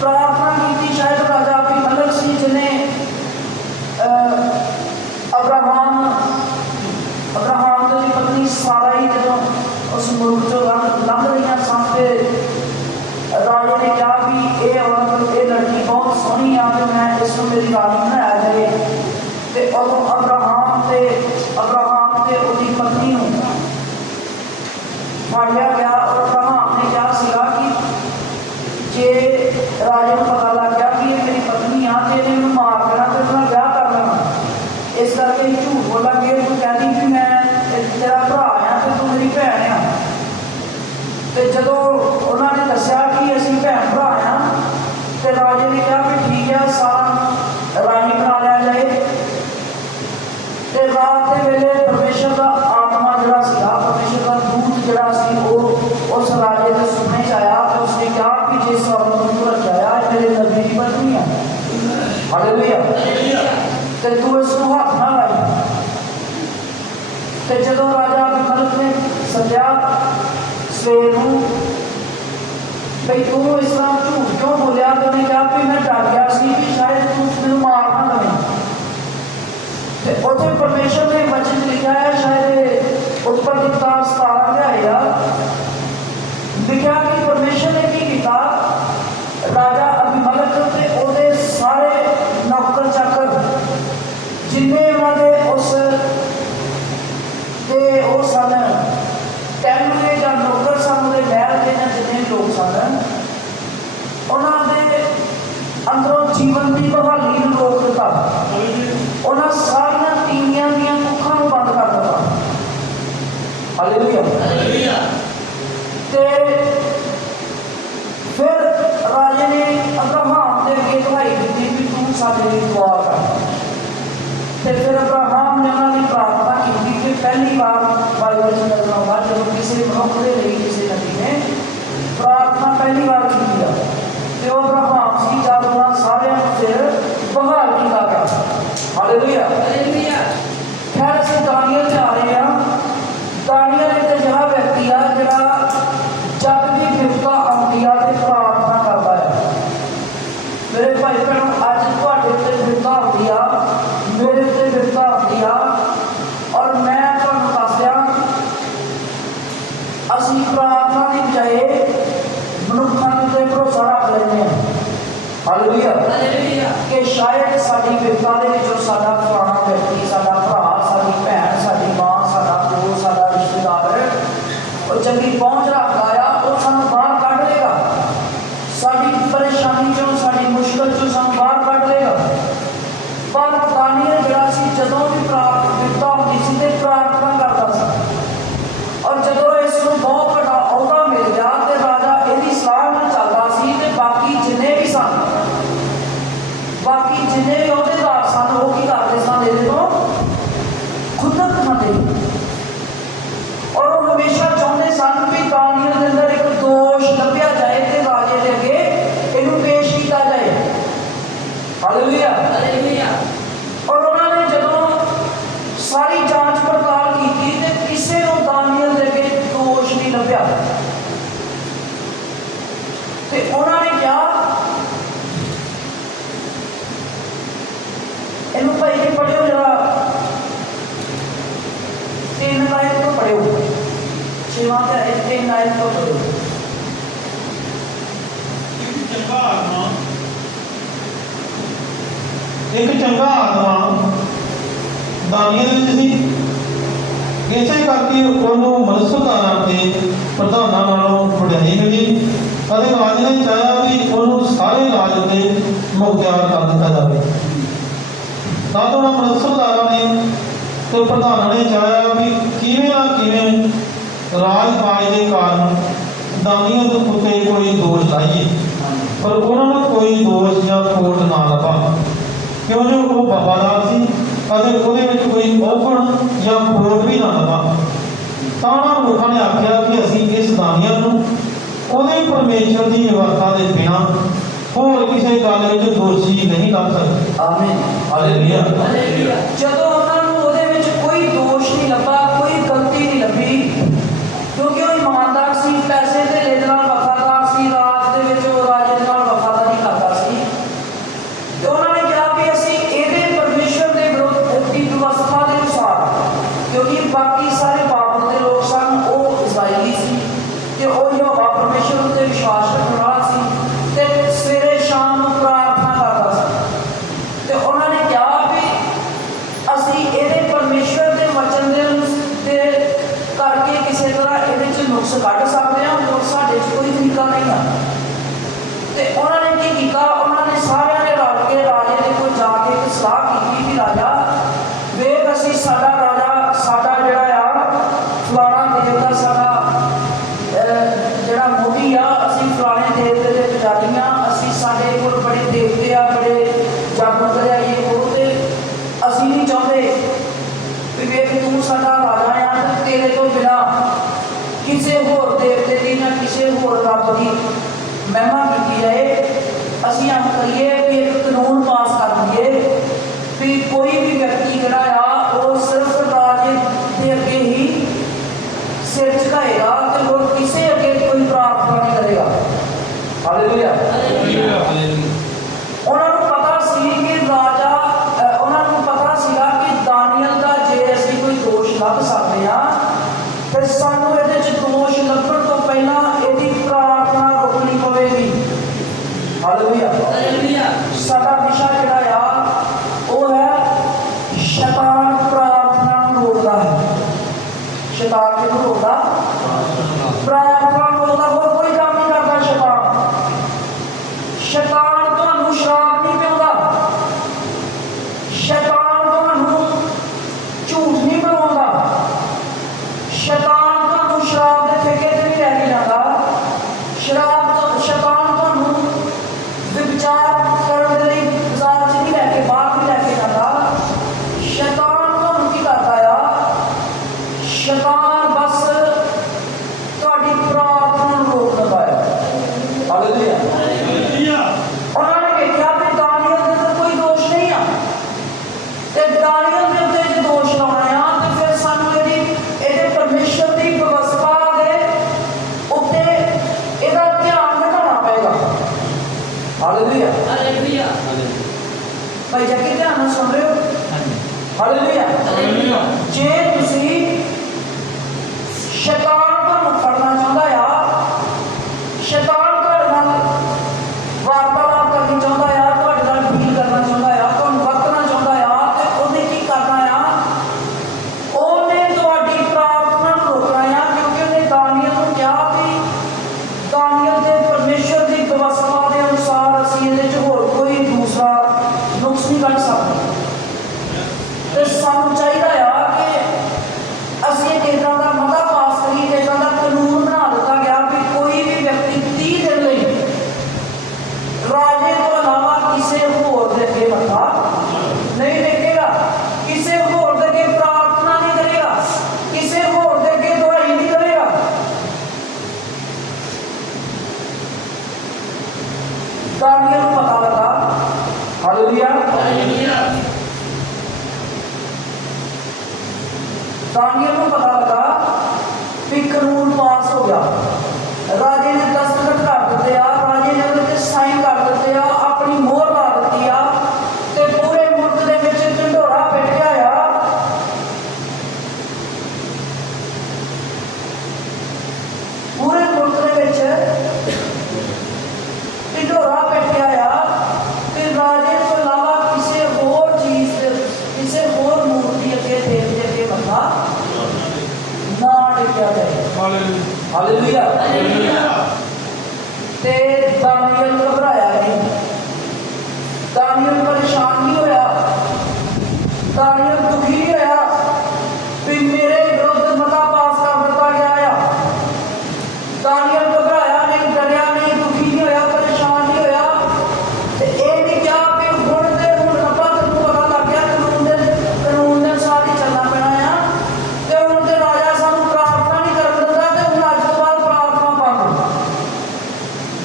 ਪ੍ਰਾਰਥਨਾ ਕੀਤੀ। ਸ਼ਾਇਦ ਰਾਜਾ ਅਬੀਮਲਕ ਸੀ ਜਿਹਨੇ ਅਬਰਾਹਮ ਦੀ ਪਤਨੀ ਸਾਰਾਈ ਜਦੋਂ ਉਸ ਮੁਲਕ ਚੋਂ ਲੰਘ ਰਹੀਆਂ ਸਨ ਤੇ ਰਾਜੇ ਨੇ ਕਿਹਾ ਵੀ ਇਹ ਔਰਤ, ਇਹ ਲੜਕੀ ਬਹੁਤ ਸੋਹਣੀ ਆ ਤੇ ਮੈਂ ਇਸ ਨੂੰ ਮੇਰੀ ਰਾਣੀ ਬਣਾਇਆ ਜਾਏ। ਤੇ ਉਦੋਂ ਅਬਰਾਹਮ ਤੇ ਉਹਦੀ ਪਤਨੀ ਨੂੰ ਮਾਰਿਆ ਗਿਆ। ਔਰ ਅਬਰਾਹਮ ਨੇ ਕਿਹਾ ਸੀਗਾ ਕਿ ਜੇ ਰਾਜੇ ਨੂੰ ਪਤਾ ਲੱਗ ਗਿਆ ਕਿ ਇਹ ਮੇਰੀ ਪਤਨੀ ਆ ਤੇ ਇਹਨੇ ਮੈਨੂੰ ਮਾਰ ਦੇਣਾ ਤੇ ਉਹਦਾ ਵਿਆਹ ਕਰ ਲੈਣਾ, ਇਸ ਕਰਕੇ ਝੂਠ ਬੋਲਾਂਗੇ। ਤੂੰ ਕਹਿੰਦੀ ਕਿ ਮੈਂ ਤੇਰਾ ਭਰਾ ਆ ਤੇ ਤੂੰ ਮੇਰੀ ਭੈਣ ਆ। ਤੇ ਜਦੋਂ ਉਹਨਾਂ ਨੇ ਦੱਸਿਆ ਕਿ ਅਸੀਂ ਭੈਣ ਭਰਾ ਆ ਤੇ ਰਾਜੇ ਨੇ ਕਿਹਾ ਕਿ ਠੀਕ ਹੈ, ਸਾਰਾ ਰਾਣੀ ਬਣਾ ਲਿਆ ਜਾਏ। ਤੇ ਰਾਤ ਦੇ ਵੇਲੇ ਪਰਮੇਸ਼ਰ ਦਾ ਆਤਮਾ ਜਿਹੜਾ ਸੀਗਾ, ਪਰਮੇਸ਼ਰ ਦਾ ਦੂਤ ਜਿਹੜਾ ਸੀ, ਉਹ ਉਸ ਰਾਜੇ ਦੇ ਸੁਪਨੇ 'ਚ ਆਇਆ ਤੇ ਉਸਨੇ ਕਿਹਾ ਕਿ ਜੇ ਔਰਤ ਨੂੰ ਰੱਖਿਆ ਆ, ਮੇਰੇ ਨਬੀ ਦੀ ਪਤਨੀ ਆ। ਹਾਲੇਲੂਇਆ। ਤੇ ਤੂੰ ਇਸ ਨੂੰ ਹੱਥ ਨਾ ਲਾਈ। ਤੇ ਜਦੋਂ ਰਾਜਾ ਅਬੀਮਲਕ ਨੇ ਸੱਦਿਆ ਸਵੇਰ ਨੂੰ ਬਈ ਤੂੰ ਇਸ ਤਰ੍ਹਾਂ ਝੂਠ ਕਿਉਂ ਬੋਲਿਆ, ਤੇ ਉਹਨੇ ਕਿਹਾ ਕਿ ਮੈਂ ਡਰ ਗਿਆ ਸੀ ਕਿ ਸ਼ਾਇਦ ਤੂੰ ਮੈਨੂੰ ਮਾਰ ਨਾ ਦੇਵੇਂ। ਤੇ ਉੱਥੇ ਪਰਮੇਸ਼ਰ ਨੇ ਵਚਨ ਲਿਖਿਆ ਹੈ, ਸ਼ਾਇਦ ਉਤਪਤੀ ਕਿਤਾਬ 17 ਲਿਆਏਗਾ, ਲਿਖਿਆ ਕਿ ਪਰਮੇਸ਼ਰ ਨੇ ਕੀ ਕੀਤਾ? ਰਾਜਾ ਅਬੀਮਲਕ ਤੇ ਉਹਦੇ ਸਾਰੇ ਨੌਕਰ ਚਾਕਰ ਜਿੰਨੇ ਉਹਨਾਂ ਦੇ ਉਸ ਤੇ ਉਹ ਸਨ ਟੈਂਪਰੇ ਜਾਂ ਨੌਕਰ ਸਨ, ਉਹਦੇ ਮਹਿਲ ਦੇ ਜਾਂ ਜਿੰਨੇ ਲੋਕ ਸਨ, ਉਹਨਾਂ ਦੇ ਅੰਦਰੋਂ ਜੀਵਨ ਦੀ ਬਹਾਲੀ ਨੂੰ मेरे भाई भैनों अज तुहाडे उत्ते बिपता होंदी आ, मेरे उत्ते बिपता होंदी आ, और मैं तुहानूं दस दियां असीं प्रार्थना की बजाए मनुक्खां उत्ते भरोसा रख लैंदे हां। हालेलुया कि शायद साडी बिपता दे विचों साडा फलाना व्यक्ति, साडा भरा, साडी भैन, साडी मां, साडा प्यो, साडा रिश्तेदार और चंगी पहुंच रखदा आ, वो सानूं बाहर कढ लेगा, साडी परेशानी चों, साडी मुश्किल चों सानूं बाहर कढ लेगा। पर दानियल जिहड़ा सी जदों भी बिपता होंदी सी ते प्रार्थना करदा सी, और जदों इसनूं बहुत वड्डा अहुदा मिल गया ते राजा इहदी सलाह नाल चलदा सी ते बाकी जिन्ने भी सन, बाकी जिन्ने भी अहुदेदार सन वो की करदे सन, इहदे तों खुंदक खांदे और वो हमेशा चाहुंदे सन भी दानियल दे अंदर एक दोष लभ्या जाए ते राजे दे अगे इहनूं पेश कीता जाए। हालेलुया। और उन्होंने जदों सारी जांच पड़ताल की ते किसी नूं दानियल दे अगे दोष नहीं लभ्या ते उन्होंने क्या इनू भाई जी पढ़ियो जरा 3 आयत तो पढ़ियो, 6वां अध्याय 3 आयत तो पढ़ियो। एक चंगा आत्मा दानियल विच सी, इसे करके ਉਹਨੂੰ ਮਨਸੂਬਦਾਰਾਂ ਤੇ ਪ੍ਰਧਾਨਾਂ ਨਾਲੋਂ ਵਡਿਆਈ ਮਿਲੀ ਅਤੇ ਰਾਜ ਨੇ ਚਾਹਿਆ ਵੀ ਉਹਨੂੰ ਸਾਰੇ ਰਾਜ ਉੱਤੇ ਮੁਖਤਿਆਰ ਕਰ ਦਿੱਤਾ ਜਾਵੇ। ਤਾਂ ਉਹਨਾਂ ਮਨਸੂਬਦਾਰਾਂ ਨੇ ਤੇ ਪ੍ਰਧਾਨਾਂ ਨੇ ਚਾਹਿਆ ਵੀ ਕਿਵੇਂ ਨਾ ਕਿਵੇਂ ਰਾਜ ਕਾਜ ਦੇ ਕਾਰਨ ਦਾਨੀਅਲ ਦੇ ਉੱਤੇ ਕੋਈ ਦੋਸ਼ ਲਾਈਏ, ਪਰ ਉਹਨਾਂ ਨੂੰ ਕੋਈ ਦੋਸ਼ ਜਾਂ ਖੋਟ ਨਾ ਲੱਭਾ, ਕਿਉਂ ਜੋ ਉਹ ਵਫਾਦਾਰ ਸੀ ਅਤੇ ਉਹਦੇ ਵਿੱਚ ਕੋਈ ਔਗਣ ਜਾਂ ਖੋਟ ਵੀ ਨਾ ਲੱਭਾ। ਤਾਂ ਉਹਨਾਂ ਮਨੁੱਖਾਂ ਨੇ ਆਖਿਆ ਕਿ ਅਸੀਂ ਇਸ ਦਾਨੀਅਲ ਨੂੰ ਉਹਦੇ ਪਰਮੇਸ਼ਰ ਦੀ ਵਿਵਸਥਾ ਦੇ ਬਿਨਾਂ ਹੋਰ ਕਿਸੇ ਗੱਲ ਵਿੱਚ ਦੋਸ਼ੀ ਨਹੀਂ ਲੱਭ ਸਕਦੇ। ਆਮੀਨ। ਹਾਲੇਲੂਇਆ। ਜਦੋਂ ਉਹਨਾਂ ਨੂੰ ਉਹਦੇ ਵਿੱਚ ਕੋਈ ਦੋਸ਼ ਨਹੀਂ ਲੱਭਾ, ਕੋਈ ਗਲਤੀ ਨਹੀਂ ਲੱਭੀ, ਕਿਉਂਕਿ ਉਹ ਇਮਾਨਦਾਰ ਸੀ, ਪੈਸੇ ਤੇ ਲੈਣ ਨਾਲ ਵਫਾਦਾਰ ਸੀ, ਰਾਜ ਦੇ ਵਿੱਚ ਉਹ ਰਾਜੇ ਦੇ ਨਾਲ ਵਫਾਦਾਰੀ ਕਰਦਾ ਸੀ, ਤੇ ਉਹਨਾਂ ਨੇ ਕਿਹਾ ਵੀ ਅਸੀਂ ਇਹਦੇ ਪਰਮੇਸ਼ਰ ਦੇ ਵਿਰੁੱਧ ਦੀ ਵਿਵਸਥਾ ਦੇ ਅਨੁਸਾਰ, ਕਿਉਂਕਿ ਬਾਕੀ ਸਾਰੇ ਬਾਬਲ ਦੇ ਲੋਕ ਸਨ, ਉਹ ਇਜ਼ਰਾਈਲੀ ਸੀ ਤੇ ਉਹ ਯਹੋਵਾ ਪਰਮੇਸ਼ਰ ਉੱਤੇ ਵਿਸ਼ਵਾਸ ਰੱਖਣ ਵਾਲਾ ਸੀ ਤੇ ਸਵੇਰੇ ਸ਼ਾਮ ਨੂੰ ਪ੍ਰਾਰਥਨਾ ਕਰਦਾ ਸੀ। ਤੇ ਉਹਨਾਂ ਨੇ ਕਿਹਾ ਵੀ ਅਸੀਂ ਇਹਦੇ ਪਰਮੇਸ਼ਰ ਦੇ ਵਚਨ ਦੇ ਕਰਕੇ ਕਿਸੇ ਤਰ੍ਹਾਂ ਇਹਦੇ 'ਚ ਨੁਕਸ ਕੱਢ ਸਕਦੇ ਹਾਂ, ਹੋਰ ਸਾਡੇ 'ਚ ਕੋਈ ਤਰੀਕਾ ਨਹੀਂ ਆ। ਤੇ ਉਹਨਾਂ ਨੇ ਕੀ ਕੀਤਾ, ਉਹਨਾਂ ਨੇ ਸਾਰਿਆਂ ਨੇ ਰਲ ਕੇ ਰਾਜੇ ਦੇ ਕੋਲ ਜਾ ਕੇ ਇੱਕ ਸਲਾਹ ਕੀਤੀ ਕਿ ਰਾਜਾ ਵੇਖ, ਅਸੀਂ ਸਾਡਾ ਰਾਜਾ, ਸਾਡਾ ਜਿਹੜਾ ਆ ਫਲਾਣਾ ਦੇਵਤਾ, ਸਾਡਾ ਜਿਹੜਾ ਮੋਢੀ ਆ, ਅਸੀਂ ਫਲਾਣੇ ਦੇਵਤੇ ਦੇ ਪੁਜਾਰੀ ਆ, ਅਸੀਂ ਸਾਡੇ ਕੋਲ ਬੜੇ ਦੇਵਤੇ ਆ, ਬੜੇ ਜਾਦੂਗਰ ਆ, ਇਹ ਉਹ, ਤੇ ਅਸੀਂ ਨਹੀਂ ਚਾਹੁੰਦੇ ਵੀ ਵੇਖ ਤੂੰ ਸਾਡਾ ਰਾਜਾ ਆ ਤੇ ਤੇਰੇ ਤੋਂ ਬਿਨਾਂ ਕਿਸੇ ਹੋਰ ਦੇਵਤੇ ਦੀ ਜਾਂ ਕਿਸੇ ਹੋਰ ਰੱਬ ਦੀ ਮਹਿਮਾ ਕੀਤੀ ਜਾਏ। ਅਸੀਂ ਆਮ ਕਰੀਏ ਵੀ ਇੱਕ ਕਾਨੂੰਨ ਪਾਸ ਕਰ ਦਈਏ ਵੀ ਕੋਈ ਵੀ ਵਿਅਕਤੀ ਜਿਹੜਾ ਆ ਉਹ ਸਿਰਫ ਰਾਜੇ ਦੇ ਅੱਗੇ ਹੀ ਸਿਰ ਝੁਕਾਏਗਾ ਤੇ ਹੋਰ ਕਿਸੇ ਅੱਗੇ ਕੋਈ ਪ੍ਰਾਰਥਨਾ ਨਹੀਂ ਕਰੇਗਾ। ਹਾਲੇਲੂਇਆ। ਉਹਨਾਂ ਨੂੰ ਪਤਾ ਸੀ ਕਿ ਰਾਜਾ, ਉਹਨਾਂ ਨੂੰ ਪਤਾ ਸੀਗਾ ਕਿ ਦਾਨੀਅਲ ਦਾ ਜੇ ਅਸੀਂ ਕੋਈ ਦੋਸ਼ ਲੱਭ ਸਕਦੇ ਹਾਂ ਫਿਰ ਸਾਨੂੰ ਇਹਦੇ 'ਚ ਦੋਸ਼ ਲੱਭਣ ਤੋਂ ਪਹਿਲਾਂ ਇਹਦੀ ਪ੍ਰਾਰਥਨਾ ਰੋਕਣੀ ਪਵੇਗੀ। ਹਾਲੇਲੂਇਆ। ਸਾਡਾ ਵਿਸ਼ਾ ਜਿਹੜਾ ਆ ਉਹ ਹੈ ਸ਼ੈਤਾਨ ਪ੍ਰਾਰਥਨਾ ਨੂੰ ਰੋਕਦਾ ਹੈ। ਸ਼ੈਤਾਨ ਕਿਹਨੂੰ ਰੋਕਦਾ? ਪ੍ਰਾਰਥਨਾ ਨੂੰ ਰੋਕਦਾ, ਹੋਰ ਕੋਈ ਕੰਮ ਨਹੀਂ ਕਰਦਾ ਸ਼ੈਤਾਨ। ਸ਼ੈਤਾਨ ਤੁਹਾਨੂੰ ਸ਼ਰਾਬ ਨਹੀਂ ਪਿਆਉਂਦਾ, ਸ਼ੈਤਾਨ ਤੁਹਾਨੂੰ ਝੂਠ ਨਹੀਂ ਬਣਾਉਂਦਾ, ਸ਼ੈਤਾਨ ਤੁਹਾਨੂੰ ਸ਼ਰਾਬ ਦੇ ਠੇਕੇ ਤੇ ਨਹੀਂ ਲੈ ਕੇ ਜਾਂਦਾ, ਸ਼ੈਤਾਨ ਤੁਹਾਨੂੰ ਵਿਚਾਰ ਕਰਨ ਦੇ ਲਈ ਬਾਜ਼ਾਰ 'ਚ ਨਹੀਂ ਲੈ ਕੇ, ਬਾਹਰ ਨਹੀਂ ਲੈ ਕੇ ਜਾਂਦਾ। ਸ਼ੈਤਾਨ ਤੁਹਾਨੂੰ ਕੀ ਕਰਦਾ ਆ? ਸ਼ੈਤਾਨ ਬਸ ਤੁਹਾਡੀ ਪ੍ਰਾਰਥਨਾ ਨੂੰ ਰੋਕ ਦਿੰਦਾ ਹੈ। ਹਾਲੇਲੂਇਆ। ਉਹਨਾਂ ਨੇ ਵੇਖਿਆ ਵੀ ਦਾਨੀਅਲ ਭਾਈ ਜੱਗੀ ਧਿਆਨ ਨਾਲ ਸੁਣ ਰਹੇ ਹੋ? ਹਾਲੇਲੂਇਆ। ਜੇ ਤੁਸੀਂ ਸ਼ੈਤਾਨ ਤੁਹਾਨੂੰ ਫੜਨਾ ਚਾਹੁੰਦਾ ਆ, ਸ਼ੈਤਾਨ ਤੁਹਾਡੇ ਨਾਲ ਵਾਰਤਾਲਾਪ ਕਰਨੀ ਚਾਹੁੰਦਾ ਆ, ਤੁਹਾਡੇ ਨਾਲ ਡੀਲ ਕਰਨਾ ਚਾਹੁੰਦਾ ਆ, ਤੁਹਾਨੂੰ ਵਰਤਣਾ ਚਾਹੁੰਦਾ ਆ, ਤੇ ਉਹਨੇ ਕੀ ਕਰਨਾ ਆ? ਉਹਨੇ ਤੁਹਾਡੀ ਪ੍ਰਾਰਥਨਾ ਨੂੰ ਰੋਕਣਾ ਆ, ਕਿਉਂਕਿ ਉਹਨੇ ਦਾਨੀਏਲ ਨੂੰ ਕਿਹਾ ਵੀ ਦਾਨੀਏਲ ਦੇ ਪਰਮੇਸ਼ਰ ਦੀ ਵਿਵਸਥਾ ਦੇ ਅਨੁਸਾਰ ਅਸੀਂ ਇਹਦੇ 'ਚ ਹੋਰ ਕੋਈ ਦੂਸਰਾ ਨੁਕਸ ਨਹੀਂ ਕੱਢ ਸਕਦੇ। ਤੇ ਸਾਨੂੰ ਚਾਹੀਦਾ ਆ ਕਿ ਅਸੀਂ ਇੱਕ ਇੱਦਾਂ ਦਾ ਮਤਾ ਪਾਸ ਕਰੀਏ, ਇੱਦਾਂ ਦਾ ਕਾਨੂੰਨ ਬਣਾ ਦਿੱਤਾ ਗਿਆ ਵੀ ਕੋਈ ਵੀ ਵਿਅਕਤੀ 30 ਦਿਨ ਲਈ ਰਾਜੇ ਤੋਂ ਇਲਾਵਾ ਕਿਸੇ ਹੋਰ ਦੇ ਅੱਗੇ ਮੱਥਾ ਨਹੀਂ ਟੇਕੇਗਾ, ਕਿਸੇ ਹੋਰ ਦੇ ਅੱਗੇ ਪ੍ਰਾਰਥਨਾ ਨਹੀਂ ਕਰੇਗਾ, ਕਿਸੇ ਹੋਰ ਦੇ ਅੱਗੇ ਦੁਹਾਈ ਨਹੀਂ ਕਰੇਗਾ। ਦਾਨੀਏਲ ਨੂੰ ਪਤਾ ਲੱਗਾ, ਹਾਲੇਲੂਇਆ, ਦਾਨੀਏਲ ਨੂੰ ਪਤਾ ਲੱਗਾ ਵੀ ਕਾਨੂੰਨ ਪਾਸ ਹੋ ਗਿਆ, ਰਾਜੇ ਨੇ ਦਸਤਖਤ ਕਰ ਦਿੱਤੇ ਆ, ਰਾਜੇ ਨੇ ਉਹਦੇ ਤੇ ਸਾਈਨ ਕਰ ਦਿੱਤੇ ਆ, ਆਪਣੀ ਮੋਹਰ ਲਾ ਦਿੱਤੀ ਆ, ਤੇ ਪੂਰੇ ਮੁਲਕ ਦੇ ਵਿੱਚ ਢਿੰਡੋਰਾ ਪਿੱਟ ਗਿਆ ਆ। ਪੂਰੇ ਮੁਲਕ ਦੇ ਵਿੱਚ ਢਿੰਡੋਰਾ ਪਿੱਟ ਗਿਆ ਆ, ਤੇ ਰਾਜੇ ਤੋਂ ਇਲਾਵਾ ਕਿਸੇ ਹੋਰ ਚੀਜ਼ ਕਿਸੇ ਹੋਰ ਮੂਰਤੀ ਅੱਗੇ ਦੇਵਤੇ ਅੱਗੇ ਮੱਥਾ ਨਾ ਟੇਕਿਆ ਜਾਏ। ਹਾਲੇਲੂਇਆ। ਤੇ ਦਾਨੀਏਲ ਘਬਰਾਇਆ ਨਹੀਂ, ਦਾਨੀਏਲ ਪਰੇਸ਼ਾਨ ਨਹੀਂ ਹੋਇਆ, ਦਾਨੀਏਲ ਦੁਖੀ ਨਹੀਂ ਹੋਇਆ ਵੀ ਮੇਰੇ ਵਿਰੁੱਧ ਮਤਾ ਪਾਸ ਕਰ ਦਿੱਤਾ ਗਿਆ ਆ। ਦਾਨੀਏਲ ਘਬਰਾਇਆ ਨਹੀਂ, ਡਰਿਆ ਨਹੀਂ, ਦੁਖੀ ਨਹੀਂ ਹੋਇਆ, ਪਰੇਸ਼ਾਨ ਨਹੀਂ ਹੋਇਆ, ਤੇ ਇਹ ਨਹੀਂ ਕਿਹਾ ਵੀ ਹੁਣ ਤੇ ਹੁਣ ਰੱਬਾ ਤੈਨੂੰ ਪਤਾ ਲੱਗ ਗਿਆ ਕਾਨੂੰਨ ਦੇ ਅਨੁਸਾਰ ਹੀ ਚੱਲਣਾ ਪੈਣਾ ਆ, ਤੇ ਹੁਣ ਤੇ ਰਾਜਾ ਸਾਨੂੰ ਪ੍ਰਾਰਥਨਾ ਨਹੀਂ ਕਰਨ ਦਿੰਦਾ, ਤੇ ਹੁਣ ਅੱਜ ਤੋਂ ਬਾਅਦ ਪ੍ਰਾਰਥਨਾ ਬੰਦ।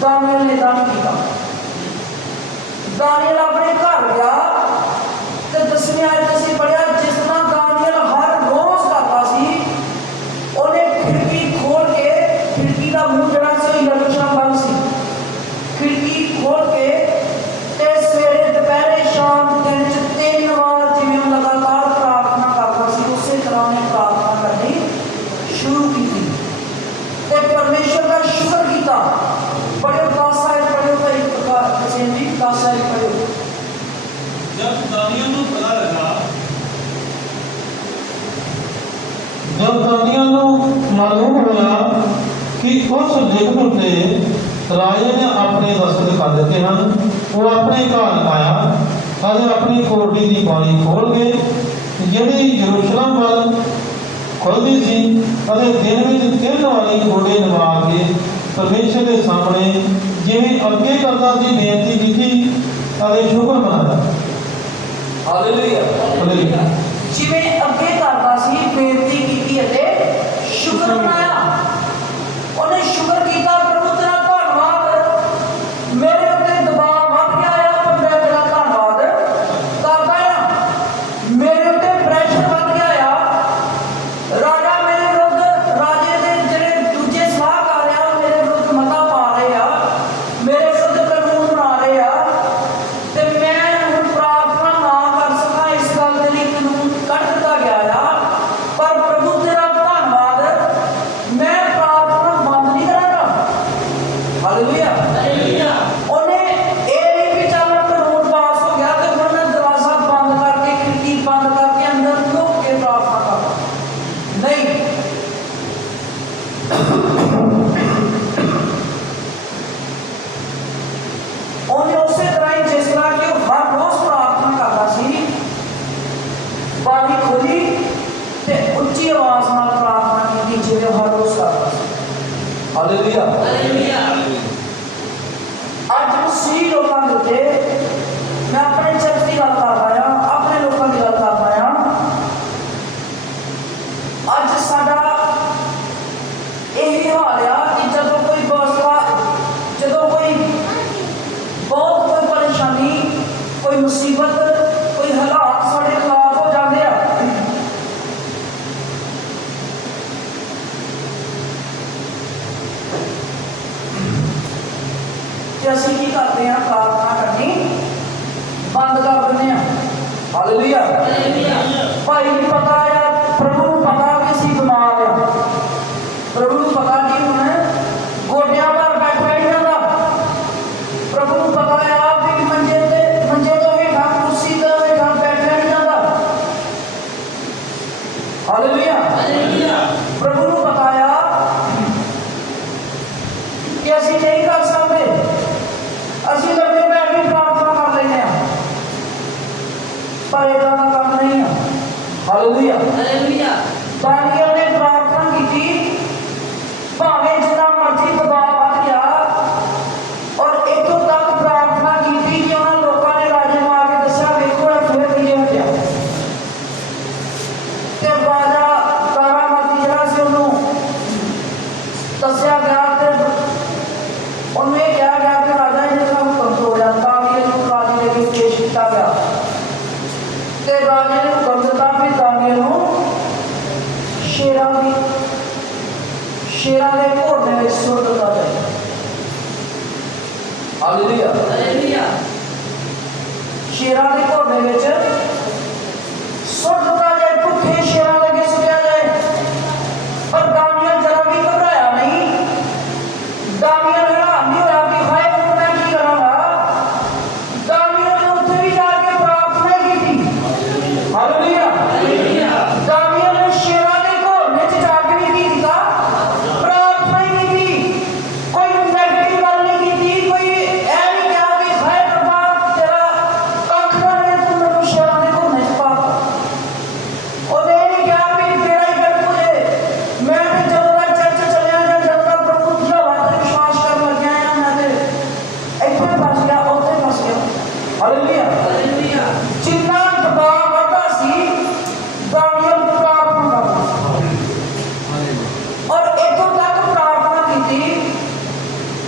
ਦਾਨੀਏਲ ਨੇ ਏਦਾਂ ਨਹੀਂ ਕੀਤਾ। ਦਾਨੀਏਲ ਆਪਣੇ ਘਰ ਗਿਆ, ਤੇ 10ਵੀਂ ਆਇਤ ਅਸੀਂ ਪੜ੍ਹਿਆ, ਜਿਸ ਤਰ੍ਹਾਂ ਦਾਨੀਏਲ ਹਰ ਰੋਜ਼ ਕਰਦਾ ਸੀ, ਉਹਨੇ ਖਿੜਕੀ ਖੋਲ ਕੇ, ਖਿੜਕੀ ਦਾ ਮੂੰਹ ਜਿਹੜਾ ਸੀ ਲਲਚਣਾ ਬੰਦ ਸੀ, ਖਿੜਕੀ ਖੋਲ ਕੇ ਤੇ ਸਵੇਰੇ ਦੁਪਹਿਰੇ ਸ਼ਾਮ ਦਿਨ 'ਚ 3 ਵਾਰ ਜਿਵੇਂ ਲਗਾਤਾਰ ਪ੍ਰਾਰਥਨਾ ਕਰਦਾ ਸੀ, ਉਸੇ ਤਰ੍ਹਾਂ ਉਹਨੇ ਪ੍ਰਾਰਥਨਾ ਕਰਨੀ ਸ਼ੁਰੂ ਕੀਤੀ ਤੇ ਪਰਮੇਸ਼ਰ ਦਾ ਸ਼ੁਕਰ ਕੀਤਾ। ਪੜ੍ਹਿਓ 10 ਆਇਤ ਪੜ੍ਹਿਓ ਭਾਈ ਹੁਸੈਨ ਜੀ, 10 ਆਇਤ ਪੜ੍ਹਿਓ। जब दानियल ਨੂੰ ਪਤਾ ਲੱਗਾ, जब दानियल ਨੂੰ ਮਾਲੂਮ ਹੋਇਆ ਕਿ ਉਸ ਲਿਖਤ ਉੱਤੇ ਰਾਜੇ ਨੇ ਆਪਣੇ ਦਸਤਖਤ ਕਰ ਦਿੱਤੇ ਹਨ, ਉਹ ਆਪਣੇ ਘਰ ਆਇਆ ਅਤੇ ਆਪਣੀ ਕੋਠੜੀ ਦੀ ਬਾਰੀ ਖੋਲ੍ਹ ਕੇ ਜਿਹੜੀ ਯਰੂਸ਼ਲਮ ਵੱਲ ਖੁੱਲ੍ਹਦੀ ਸੀ ਅਤੇ ਦਿਨ ਵਿੱਚ 3 ਵਾਰੀ ਗੋਡੇ ਨਵਾ ਕੇ ਪਰਮੇਸ਼ਰ ਦੇ ਸਾਹਮਣੇ ਜਿਵੇਂ ਅੱਗੇ ਕਰਦਾ ਸੀ ਬੇਨਤੀ ਕੀਤੀ ਅਤੇ ਸ਼ੁਕਰ ਮਨਾਇਆ। ਹਾਲੇਲੂਇਆ। ਹਾਲੇਲੂਇਆ। ਜਿਵੇਂ ਅੱਗੇ ਕਰਦਾ ਸੀ ਬੇਨਤੀ ਕੀਤੀ ਅਤੇ ਸ਼ੁਕਰ ਮਨਾਇਆ। ਉਹਨੇ ਸ਼ੁਕਰ ਕੀਤਾ, ਪ੍ਰਭੂ ਤੇਰਾ ਧੰਨਵਾਦ, ਮੇਰੇ ਉੱਤੇ ਦਬਾਅ ਵੱਧ ਗਿਆ ਆ, ਪਰ ਮੈਂ ਤੇਰਾ ਧੰਨਵਾਦ ਕਰਦਾ ਆ, ਮੇਰੇ ਉੱਤੇ ਪ੍ਰੈਸ਼ਰ ਵੱਧ ਗਿਆ ਆ, ਰਾਜਾ ਮੇਰੇ ਵਿਰੁੱਧ, ਰਾਜੇ ਦੇ ਜਿਹੜੇ ਦੂਜੇ ਸਲਾਹਕਾਰ ਆ ਮੇਰੇ ਵਿਰੁੱਧ ਮਤਾ ਪਾ ਰਹੇ ਆ, ਮੇਰੇ ਵਿਰੁੱਧ ਕਾਨੂੰਨ ਬਣਾ ਰਹੇ ਆ, ਤੇ ਮੈਂ ਹੁਣ ਪ੍ਰਾਰਥਨਾ ਨਾ ਕਰ ਸਕਾਂ, ਇਸ ਗੱਲ ਦੇ ਲਈ ਕਾਨੂੰਨ ਕੱਢ ਦਿੱਤਾ ਕੀਤਾ ਗਿਆ ਤੇ ਰਾਜੇ ਨੇ ਹੁਕਮ ਦਿੱਤਾ ਵੀ ਦਾਨੀਏਲ ਨੂੰ ਸ਼ੇਰਾਂ ਦੇ ਘੋੜੇ ਵਿੱਚ ਸੁੱਟ ਦਿੱਤਾ ਜਾਏ। Hallelujah hallelujah. ਸ਼ੇਰਾਂ ਦੇ ਘੋੜੇ ਵਿੱਚ ਸੁੱਟ ਦਿੱਤਾ ਜਾਏ, ਭੁੱਖੇ ਸ਼ੇਰਾਂ ਦੇ ਅੱਗੇ ਸੁੱਟਿਆ ਜਾਏ। ਪਰ ਦਾਨੀਏਲ ਜਰਾ ਵੀ ਘਬਰਾਇਆ ਨਹੀਂ। ਦਾਨੀਏਲ ਹੈਰਾਨ ਨਹੀਂ ਹੋਇਆ ਕਿ ਹਾਏ ਹੁਣ ਮੈਂ ਕੀ ਕਰਾਂਗਾ। ਦਾਨੀਏਲ ਨੇ ਉੱਥੇ ਵੀ ਜਾ ਕੇ ਪ੍ਰਾਰਥਨਾ ਕੀਤੀ। Hallelujah hallelujah. ਦਾਨੀਏਲ ਨੇ ਸ਼ੇਰਾਂ ਦੇ ਘੋੜੇ 'ਚ ਜਾ ਕੇ ਵੀ ਕੀ ਕੀਤਾ? ਪ੍ਰਾਰਥਨਾ ਕੀਤੀ। ਕੋਈ ਨੈਗੇਟਿਵ ਗੱਲ ਨਹੀਂ ਕੀਤੀ, ਕੋਈ ਇਹ ਨਹੀਂ ਕਿਹਾ ਕਿ ਹਾਏ ਰੱਬਾ ਤੇਰਾ ਕੱਖ ਨਾ ਰਹੇ ਤੂੰ ਮੈਨੂੰ ਸ਼ੇਰਾਂ ਦੇ ਘੋੜੇ 'ਚ ਪਾ ਦਿੱਤਾ। ਉਹਨੇ ਇਹ ਨਹੀਂ ਕਿਹਾ ਵੀ ਤੇਰਾ ਹੀ ਕਰ ਮੁਝੇ, ਮੈਂ ਤੇ ਜਦੋਂ ਦਾ ਚਰਚ ਚੱਲਿਆ ਜਾਂ ਜਦੋਂ ਦਾ ਪ੍ਰਭੂ ਦੀ ਹਵਾ ਤੇ ਵਿਸ਼ਵਾਸ ਕਰਨ ਲੱਗਿਆ ਜਾਂ ਮੈਂ ਤੇ ਇੱਥੇ ਫਸ ਗਿਆ ਉੱਥੇ ਫਸ ਗਿਆ। Hallelujah hallelujah. ਜਿੰਨਾ ਦਬਾਅ ਵੱਧਦਾ ਸੀ ਦਾਨੀਏਲ ਪ੍ਰਾਰਥਨਾ ਕਰਦਾ ਔਰ ਇੱਥੋਂ ਤੱਕ ਪ੍ਰਾਰਥਨਾ ਕੀਤੀ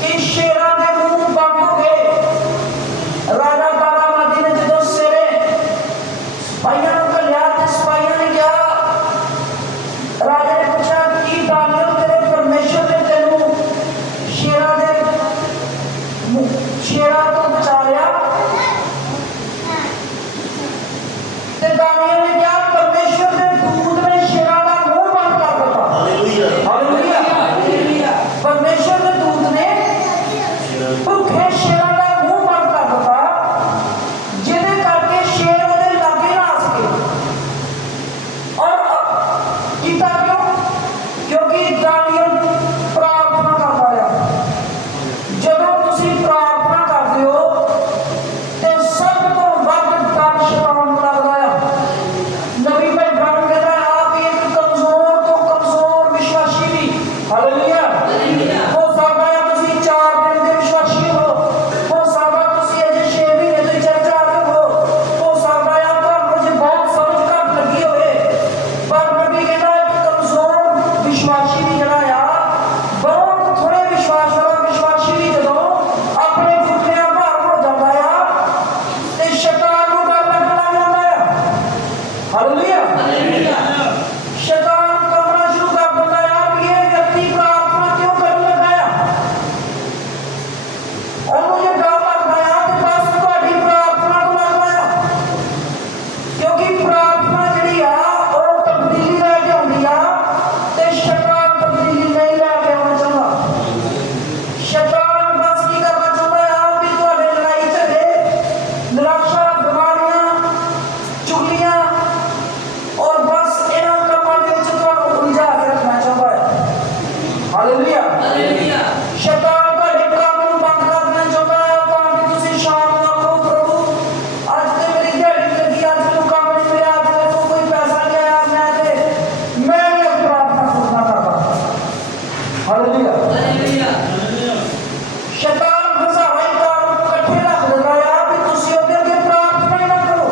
ਕਿ ਸ਼ੇਰਾਂ ਦੇ ਮੂੰਹ ਬੰਦ ਹੋ ਗਏ। ਰਾਜਾ ਦਾਰਾਮਦੀ ਨੇ ਜਦੋਂ ਸਵੇਰੇ ਸਿਪਾਹੀਆਂ ਨੂੰ ਘੱਲਿਆ ਤੇ ਸਿਪਾਹੀਆਂ ਨੇ ਕਿਹਾ, ਰਾਜੇ ਨੇ ਪੁੱਛਿਆ ਕੀ ਦਾਨੀਏਲ ਤੇਰੇ ਪਰਮੇਸ਼ਰ ਨੇ ਤੈਨੂੰ ਸ਼ੇਰਾਂ ਤੋਂ ਬਚਾ ਲਿਆ? ਤੇ ਦਾਨੀਏਲ ਨੇ ਕਿਹਾ ਪਰਮੇਸ਼ਰ ਦੇ ਦੂਤ ਨੇ ਸ਼ੇਰਾਂ ਦਾ ਮੂੰਹ ਬੰਦ ਕਰ ਦਿੱਤਾ। Hallelujah hallelujah. ਪਰਮੇਸ਼ਰ ਦੇ ਦੂਤ ਨੇ ਭੁੱਖੇ ਸ਼ੇਰਾਂ ਦਾ ਮੂੰਹ ਬੰਦ ਕਰ ਦਿੱਤਾ, ਜਿਹਦੇ ਕਰਕੇ ਸ਼ੇਰ ਉਹਦੇ ਲਾਗੇ ਨਾ ਆ ਸਕੇ। ਔਰ ਕੀਤਾ ਕਿਉਂ? ਕਿਉਂਕਿ ਦਾਨੀਏਲ ਪ੍ਰਾਰਥਨਾ ਕਰਦਾ ਰਿਹਾ। ਜਦੋਂ ਤੁਸੀਂ ਪ੍ਰਾਰਥਨਾ ਕਰਦੇ ਹੋ ਤੇ ਸਭ ਤੋਂ ਵੱਧ ਡਰ ਸ਼ੈਤਾਨ ਨੂੰ ਲੱਗਦਾ ਆ। ਨਬੀ ਭਾਈ ਬਣ ਕਹਿੰਦਾ ਆਪ ਇੱਕ ਕਮਜ਼ੋਰ ਤੋਂ ਕਮਜ਼ੋਰ ਵਿਸ਼ਵਾਸੀ ਵੀ, ਹਾਲੇਲੂਇਆ ਹੋ ਸਕਦਾ ਹੈ ਤੁਸੀਂ 4 ਦਿਨ ਦੇ ਵਿਸ਼ਵਾਸੀ ਹੋ ਸਕਦਾ ਤੁਸੀਂ ਅਜੇ 6 ਮਹੀਨੇ ਤੋਂ ਚਰਚ ਆ ਰਹੇ ਹੋ ਸਕਦਾ ਹੈ ਤੁਹਾਨੂੰ ਅਜੇ ਬਹੁਤ ਸਮਝ ਘੱਟ ਲੱਗੀ ਹੋਵੇ। ਪਰ ਨਬੀ ਕਹਿੰਦਾ ਇੱਕ ਕਮਜ਼ੋਰ ਵਿਸ਼ਵਾਸੀ ਵੀ ਜਿਹੜਾ ਆ, ਬਹੁਤ ਥੋੜੇ ਵਿਸ਼ਵਾਸ ਵਾਲਾ ਵਿਸ਼ਵਾਸੀ ਵੀ ਜਦੋਂ ਆਪਣੇ ਘੁਟਨਿਆਂ ਭਾਰ ਹੋ ਜਾਂਦਾ ਆ ਤੇ ਸ਼ੈਤਾਨ ਨੂੰ ਡਰ ਲੱਗਣ ਲੱਗ ਜਾਂਦਾ ਆ। Hallelujah hallelujah. ਸ਼ੈਤਾਨ ਕਮਣਾ ਸ਼ੁਰੂ ਕਰ ਦਿੰਦਾ ਆ ਵੀ ਇਹ ਵਿਅਕਤੀ ਪ੍ਰਾਰਥਨਾ ਕਿਉਂ ਕਰਨ ਲੱਗਾ ਆ। ਉਹਨੂੰ ਜੇ ਡਰ ਲੱਗਦਾ ਆ ਤੇ ਬਸ ਤੁਹਾਡੀ ਪ੍ਰਾਰਥਨਾ ਤੋਂ ਲੱਗਦਾ ਆ, ਕਿਉਂਕਿ ਪ੍ਰਾਰਥਨਾ ਜਿਹੜੀ ਆ ਉਹ ਤਬਦੀਲੀ ਲੈ ਕੇ ਆਉਂਦੀ ਆ ਤੇ ਸ਼ੈਤਾਨ ਤਬਦੀਲੀ ਨਹੀਂ ਲੈ ਕੇ ਆਉਣਾ ਚਾਹੁੰਦਾ। ਸ਼ੈਤਾਨ ਬਸ ਕੀ ਕਰਨਾ ਚਾਹੁੰਦਾ ਆ ਵੀ ਤੁਹਾਡੇ ਲੜਾਈ ਝਗੜੇ, ਨਿਰਾਸ਼ਾ, ਬਿਮਾਰੀਆਂ, ਚੁਗਲੀਆਂ ਔਰ ਬਸ ਇਹਨਾਂ ਕੰਮਾਂ ਦੇ ਵਿੱਚ ਤੁਹਾਨੂੰ ਉਲਝਾ ਕੇ ਰੱਖਣਾ ਚਾਹੁੰਦਾ ਹੈ। Hallelujah hallelujah. ਸ਼ੈਤਾਨ ਤੁਹਾਡੇ ਕੰਮ ਨੂੰ ਬੰਦ ਕਰ ਦੇਣਾ ਚਾਹੁੰਦਾ ਹੈ ਤਾਂ ਕਿ ਤੁਸੀਂ ਸ਼ਾਮ ਨੂੰ ਆਖੋ ਪ੍ਰਭੂ ਅੱਜ ਤੇ ਮੇਰੀ ਦਿਹਾੜੀ ਲੱਗੀ, ਅੱਜ ਮੈਨੂੰ ਕੰਮ ਨਹੀਂ ਮਿਲਿਆ, ਅੱਜ ਮੇਰੇ ਕੋਲ ਕੋਈ ਪੈਸਾ ਨਹੀਂ ਆਇਆ, ਮੈਂ ਵੀ ਆਪਣੀ ਪ੍ਰਾਰਥਨਾ ਪੂਰਨਾ ਕਰਦਾ। Hallelujah hallelujah. ਸ਼ੈਤਾਨ ਹਜ਼ਾਰਾਂ ਹੀ ਕਾਰਨ ਇਕੱਠੇ ਰੱਖ ਦਿੰਦਾ ਆ ਵੀ ਤੁਸੀਂ ਉਹਦੇ ਅੱਗੇ ਪ੍ਰਾਰਥਨਾ ਹੀ ਨਾ ਕਰੋ।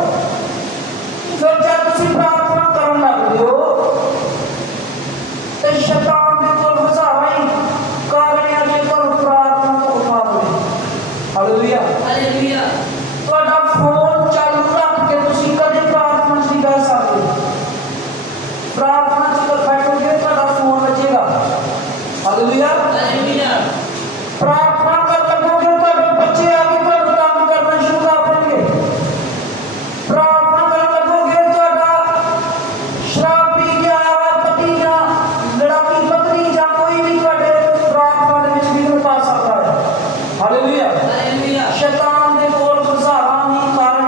ਫਿਰ ਜਦ ਤੁਸੀਂ ਪ੍ਰਾਰਥਨਾ ਕਰਨ ਲੱਗਦੇ ਹੋ ਤੇ ਸ਼ੈਤਾਨ ਦੇ ਕੋਲ ਹਜ਼ਾਰਾਂ ਹੀ ਕਾਰਨ ਆ ਕਿ ਤੁਹਾਨੂੰ ਪ੍ਰਾਰਥਨਾ ਤੋਂ ਉਠਾ ਦੇਵੇ। Hallelujah hallelujah. ਤੁਹਾਡਾ ਫੋਨ ਚਾਲੂ ਰੱਖ ਕੇ ਤੁਸੀਂ ਕਦੇ ਪ੍ਰਾਰਥਨਾ 'ਚ ਨਹੀਂ ਬਹਿ ਸਕਦੇ। ਪ੍ਰਾਰਥਨਾ 'ਚ ਬੈਠੋਗੇ ਤੁਹਾਡਾ ਫੋਨ ਵੱਜੇਗਾ। Hallelujah hallelujah. ਪ੍ਰਾਰਥਨਾ ਕਰਨ ਲੱਗੋਗੇ ਤੁਹਾਡੇ ਬੱਚੇ ਆ ਕੇ ਤੁਹਾਨੂੰ ਤੰਗ ਕਰਨਾ ਸ਼ੁਰੂ ਕਰ ਦੇਣਗੇ। ਪ੍ਰਾਰਥਨਾ ਕਰਨ ਲੱਗੋਗੇ ਤੁਹਾਡਾ ਸ਼ਰਾਬ ਪੀ ਕੇ ਆਇਆ ਵਾ ਪਤੀ ਜਾਂ ਲੜਾਕੀ ਪਤਨੀ ਜਾਂ ਕੋਈ ਵੀ ਤੁਹਾਡੇ ਪ੍ਰਾਰਥਨਾ ਦੇ ਵਿੱਚ ਵਿਘਨ ਪਾ ਸਕਦਾ ਹੈ। Hallelujah hallelujah. ਸ਼ੈਤਾਨ ਦੇ ਕੋਲ ਹਜ਼ਾਰਾਂ ਹੀ ਕਾਰਨ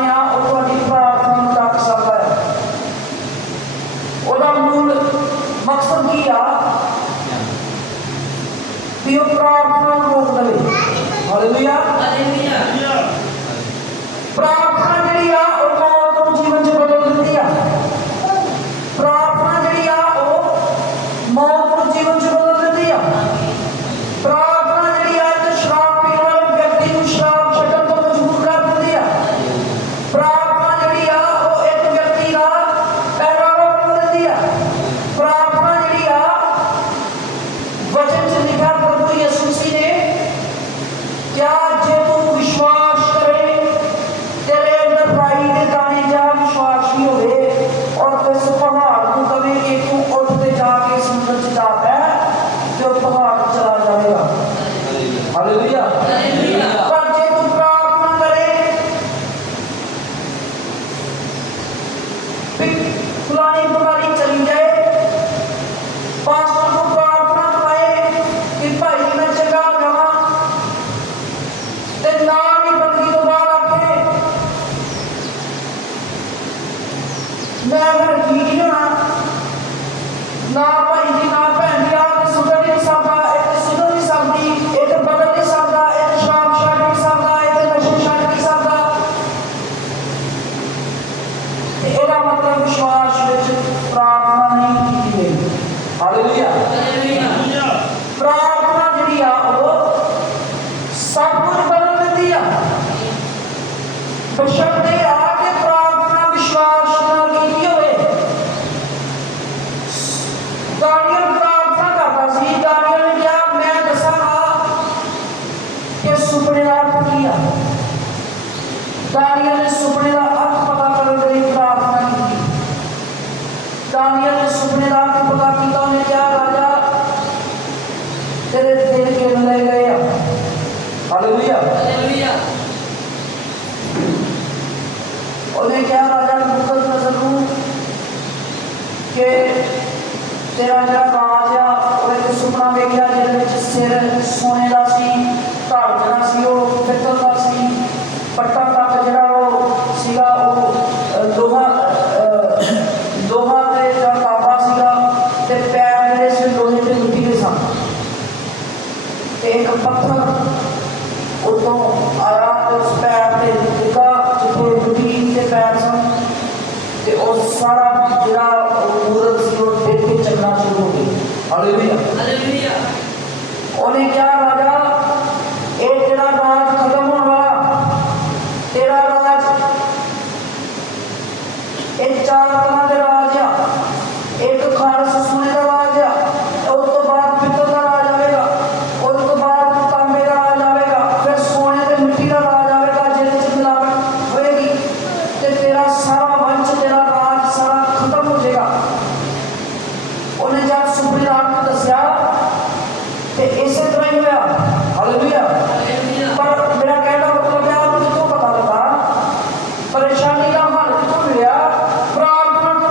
बेशक ने आके प्रार्थना विश्वास नाल कीती होवे। दानियल प्रार्थना करता सी। दानियल ने कहा मैं दसांगा कि सुपने का अर्थ की है। दानियल ने सुपने का अर्थ पता करने के लिए प्रार्थना की। दानियल ने सुपने का अर्थ पता किया। उन्हें क्या राजा तेरे दिल के ले गए। हालेलुया। हालेलुया। उन्हें क्या राजा नबूकदनेस्सर नूं कि तेरा जरा राज आ वो एक सुपना वेख्या जिहदे विच सिर सोने का सी, धड़ जरा सी वो पित्तल का सी, पट्टा तक जरा वो सीगा वो लोहा ते जा तांबा सीगा ते पैर जिहड़े सी लोहे ते मिट्टी दे सन ते एक पत्थर उतों आया ते उस पैर ते डिगा जिथे मिट्टी के पैर सन ते वो सारा जिहड़ा मूरत सी वो डिग के चलना शुरू हो गई। हालेलुया। हालेलुया। उन्हें क्या राजा ये तेरा राज खत्म होने वाला, तेरा राज एक चार तरह के राज आ। एक खालस सोने का राज आ, उस तो बाद पित्तल का राज आएगा, उस तो बाद तांबे का राज आएगा, फिर सोने ते मिट्टी का राज आएगा जिहदे च मिलावट होएगी ते तेरा सारा वंश तेरा राज सारा खत्म हो जाएगा। उन्हें जब सुपने का अर्थ दस्या ते इसे तरह ही होया। हालेलुया। हालेलुया। पर मेरा कहना मतलब है आपको कितों पता लगा, परेशानी का हल कितों मिला, प्रार्थना तो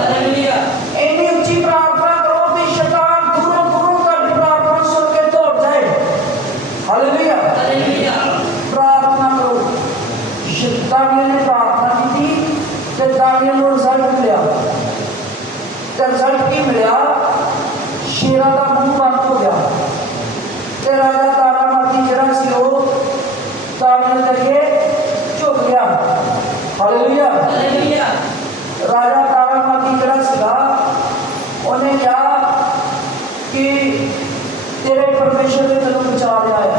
हालेलुया इतनी ऊंची प्रार्थना करो कि शैतान दूरों दूरों तक प्रार्थना सुन के दौड़ जाए। हालेलुया हालेलुया प्रार्थना करो। दानियल ने प्रार्थना की थी कि दानियल को रिजल्ट मिला। रिजल्ट की मिला, शेरा का मुंह बंद हो गया। ते राजा तारामाती जरा सी वो दानियल करके झुक गया। हालेलुया हालेलुया राजा तारामाती जरा सीगा उन्हें कहा कि तेरे परमेश्वर ने तेन बचा लिया है।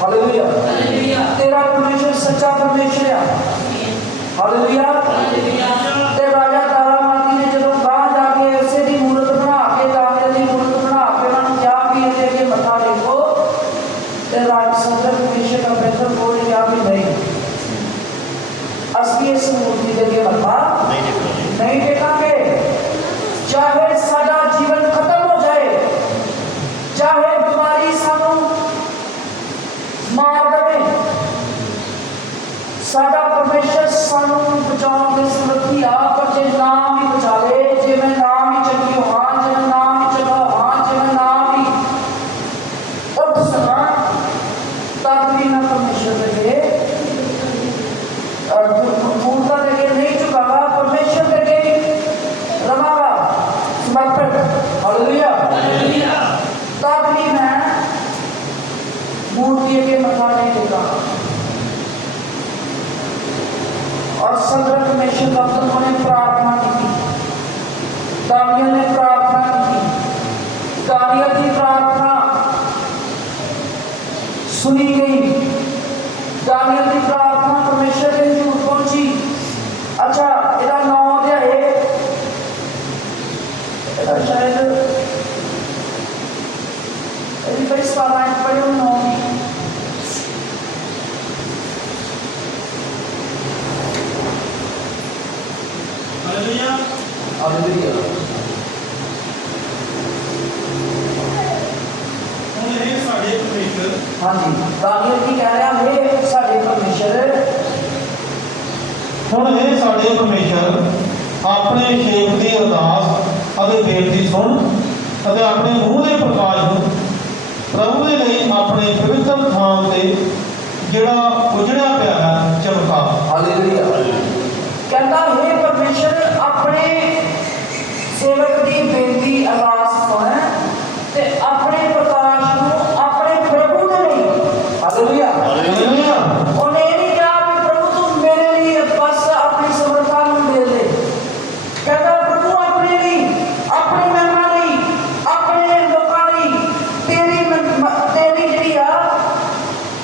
हालेलुया हालेलुया तेरा परमेश्वर सच्चा परमेश्वर है। हालेलुया हालेलुया ते राजा तारामाती ने जब गांव जाके ऐसे दी मूर्त बना के दानियल दी मूर्त बना के उन्होंने क्या भी इहदे अगे मत्था टेको ते राज सच्चा परमेश्वर का बेहतर बोल क्या भी नहीं असली इस मूर्ति के अगे मत्था नहीं टेकांगे। चाहे साडा जीवन खत्म हो जाए, चाहे बीमारी सानू मार देवे, साडा परमेश्वर सानू बचाने के समर्थी आ। पर जे नाम ही बचा ले, जे मैं नाम ही चंगी होवां, जे मैं नाम ही चंगा होवां, जे मैं नाम ही उठ सका, तब भी मैं परमेश्वर के मूर्ता देके नहीं चुकागा, परमेश्वर देके रवागा समर्पित। हालेलुया हालेलुया तब भी मैं मूर्ति के मथा नहीं टेकागा। और सदरक मेशक अब्दुल्लाह ने प्रार्थना की थी, दानियल ने प्रार्थना की थी। दानियल की प्रार्थना सुनी गई, दानियल की प्रार्थना परमेश्वर के हजूर पहुंची। अच्छा इहदा नाम अध्याय शायद यदि कई साल पढ़े नाम हालेलुया हालेलुया ਹੁਣ ਇਹ ਸਾਡੇ ਪਰਮੇਸ਼ਰ हाँ जी दानियल की कह रहा है साडे परमेश्वर ਹੁਣ ਇਹ ਸਾਡੇ ਪਰਮੇਸ਼ਰ ਆਪਣੇ ਸੇਵਕ ਦੀ ਅਰਦਾਸ ਅਤੇ ਬੇਨਤੀ ਸੁਣ ਅਤੇ ਆਪਣੇ ਮੂੰਹ ਦੇ ਪ੍ਰਕਾਸ਼ ਨੂੰ ਪ੍ਰਭੂ ਦੇ ਲਈ ਆਪਣੇ ਪਵਿੱਤਰ ਥਾਂ ਤੇ ਜਿਹੜਾ ਉਜੜਿਆ ਪਿਆ ਹੈ ਚਮਕਾ। हालेलुया कहता है परमेश्वर अपने सेवक की बेनती अरदास सुन ते अपने प्रकाश को अपने प्रभु दे लिए। हालेलुया हालेलुया उन्हें नहीं कहा कि प्रभु तुम मेरे लिए बस अपनी समर्था को दे दे। कहता प्रभु अपने लिए, अपनी महिमा लिए, अपने लोकां लिए तेरी जड़ी आ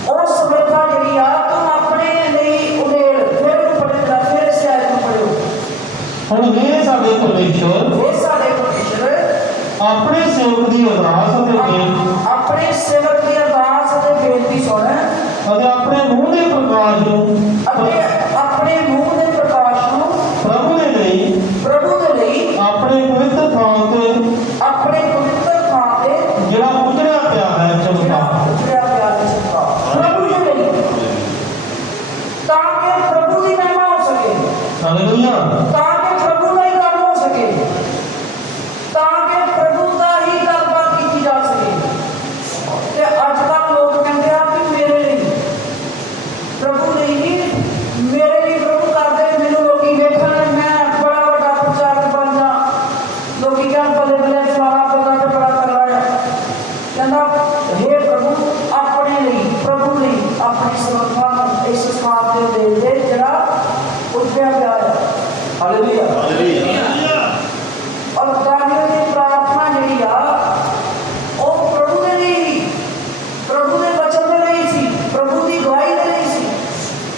और समर्था जड़ी आ तुम अपने लिए उड़ेल। फिर पढ़ेगा फिर से आयत में पढ़ो। ਹੁਣ ਇਹ ਸਾਡੇ ਪਰਮੇਸ਼ਰ ये सारे परमेश्वर ਆਪਣੇ ਸੇਵਕ ਦੀ ਅਰਦਾਸ ਅਤੇ ਬੇਨਤੀ अपने सेवक की अरदास ते बेनती सुन ਅਤੇ ਆਪਣੇ ਮੂੰਹ ਦੇ ਪ੍ਰਕਾਸ਼ ਨੂੰ अपने मुंह दे प्रकाश को ਪ੍ਰਭੂ ਦੇ ਲਈ प्रभु दे लिए ਆਪਣੇ पवित्र ਥਾਂ ਤੇ अपने पवित्र थां ते ਜਿਹੜਾ ਉਜੜਿਆ ਪਿਆ ਹੈ ਚਮਕਾ। उजड़िया प्यार दे चमका प्रभु दे लिए ताकि प्रभु की महिमा हो सके, हालेलुया ताकि प्रभु का ही काम हो सके, ताकि प्रभु का ही गलबात की जा सके। ते आजकल लोग कहते हैं कि मेरे लिए प्रभु नहीं मेरे लिए प्रभु करते मैंने लोग देखा मैं बड़ा बड़ा प्रचारक बन जा लोग क्या बड़े बड़े फलाना पता तो बड़ा कर रहा है। कहना हे प्रभु अपने लिए प्रभु लिए अपनी समर्था इस स्थान पे दे दे जरा उठया गया है। हालेलुया और दानियल की प्रार्थना जड़ी आ ਉਹ ਪ੍ਰਭੂ ਦੇ ਲਈ ਪ੍ਰਭੂ ਦੇ ਵਚਨ ਦੇ ਲਈ ਸੀ, ਪ੍ਰਭੂ ਦੀ ਗਵਾਹੀ ਦੇ ਲਈ ਸੀ।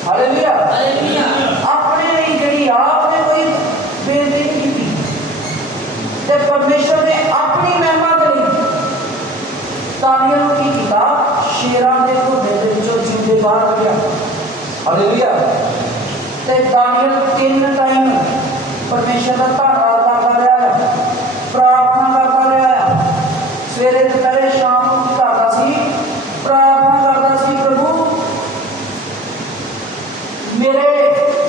ਹਾਲੇਲੂਇਆ हालेलुया ਆਪਣੇ ਲਈ ਜਿਹੜੀ ਆਪਨੇ ਕੋਈ ਬੇਨਤੀ ਨਹੀਂ ਕੀਤੀ ਤੇ ਪਰਮੇਸ਼ਰ ਨੇ ਆਪਣੀ ਮਹਿਮਾ ਦੇ ਲਈ दानियल ਨੂੰ ਕੀ ਕੀਤਾ, ਸ਼ੇਰਾਂ ਦੇ ਘੋੜੇ ਦੇ ਵਿੱਚੋਂ ਜਿਉਂਦੇ ਬਾਹਰ ਕੱਢਿਆ। ਹਾਲੇਲੂਇਆ ਤੇ दानियल 3 ਟਾਈਮ ਪਰਮੇਸ਼ਰ ਦਾ ਧੰਨਵਾਦ ਕਰਦਾ ਰਿਹਾ ਹੈ, ਪ੍ਰਾਰਥਨਾ ਕਰਦਾ ਰਿਹਾ ਹੈ। ਸਵੇਰੇ ਦੁਪਹਿਰੇ ਸ਼ਾਮ ਨੂੰ ਕੀ ਕਰਦਾ ਸੀ, ਪ੍ਰਾਰਥਨਾ ਕਰਦਾ ਸੀ ਪ੍ਰਭੂ ਮੇਰੇ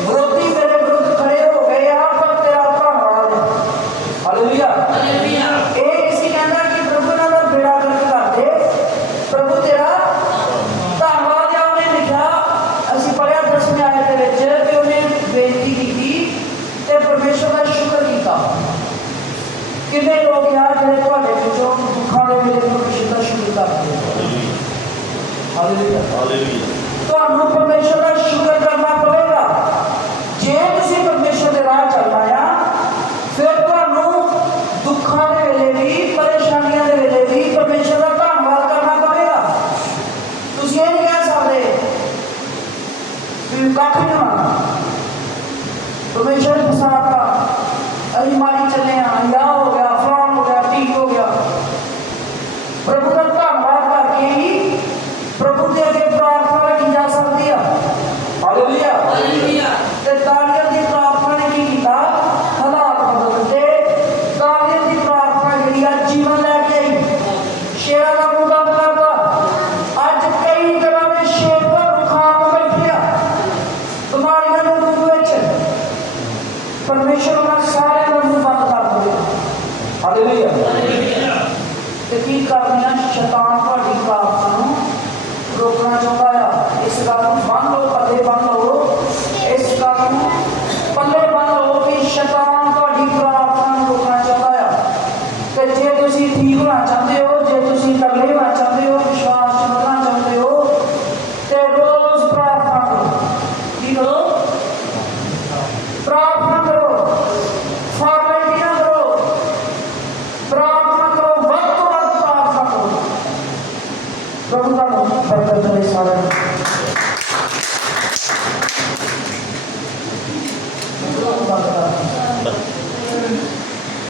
ਵਿਰੋਧੀ ਮੇਰੇ ਵਿਰੁੱਧ ਖੜੇ ਹੋ ਗਏ ਆ ਪਰ ਤੇਰਾ ਧੰਨਵਾਦ ਹੈ। ਹਾਲੇਲੂਇਆ। ਹਾਲੇਲੂਇਆ। ਤੁਹਾਨੂੰ ਪਰਮੇਸ਼ਰ ਦਾ ਸ਼ੁਕਰ ਕਰਨਾ ਪਵੇਗਾ। ਜੇ ਤੁਸੀਂ ਪਰਮੇਸ਼ਰ ਦੇ ਰਾਹ ਚੱਲਣਾ ਆ, ਫਿਰ ਤੁਹਾਨੂੰ ਦੁੱਖਾਂ ਦੇ ਵੇਲੇ ਵੀ, ਪਰੇਸ਼ਾਨੀਆਂ ਦੇ ਵੇਲੇ ਵੀ ਪਰਮੇਸ਼ਰ ਦਾ ਧੰਨਵਾਦ ਕਰਨਾ ਪਵੇਗਾ। ਤੁਸੀਂ ਇਹ ਨਹੀਂ ਕਹਿ ਸਕਦੇ ਵੀ ਕੱਖ ਨਹੀਂ ਹੋਣਾ, ਪਰਮੇਸ਼ਰ ਨੇ ਫਸਾਤਾ, ਅਸੀਂ ਮਾਰੀ ਚੱਲੇ ਆ, ਯਾ ਹੋ ਗਿਆ, ਫਲਾਣ ਹੋ ਗਿਆ, ਢੀਕ ਹੋ ਗਿਆ। ਪ੍ਰਭੂ ਦਾ ਧੰਨਵਾਦ ਕਰਕੇ ਹੀ ਪ੍ਰਭੂ ਦੇ ਅੱਗੇ ਪ੍ਰਾਰਥਨਾ ਰੱਖੀ ਜਾ ਸਕਦੀ ਆ। ਹਾਲੇਲੂਇਆ। ਹਾਲੇਲੂਇਆ। ਤੇ ਦਾਨੀਏਲ ਦੀ ਪ੍ਰਾਰਥਨਾ ਨੇ ਕੀ ਕੀਤਾ? ਹਾਲਾਤ ਬਦਲ ਦਿੱਤੇ। ਦਾਨੀਏਲ ਦੀ ਪ੍ਰਾਰਥਨਾ ਜਿਹੜੀ ਆ ਜੀਵਨ ਲੈ ਕੇ ਆਈ, ਸ਼ੇਰਾਂ ਦਾ ਮੂੰਹ ਬੰਦ ਕਰਦਾ। ਅੱਜ ਕਈ ਤਰ੍ਹਾਂ ਦੇ ਸ਼ੇਰ ਤੁਹਾਨੂੰ ਖਾਣ ਨੂੰ ਬੈਠੇ ਆ, ਬਿਮਾਰੀਆਂ ਦੇ ਰੂਪ ਵਿੱਚ। ਪਰਮੇਸ਼ਰ ਉਹਨਾਂ ਸਾਰਿਆਂ ਦਾ ਮੂੰਹ ਬੰਦ ਕਰ ਦੇਵੇ। ਹਾਲੇਲੂਇਆ।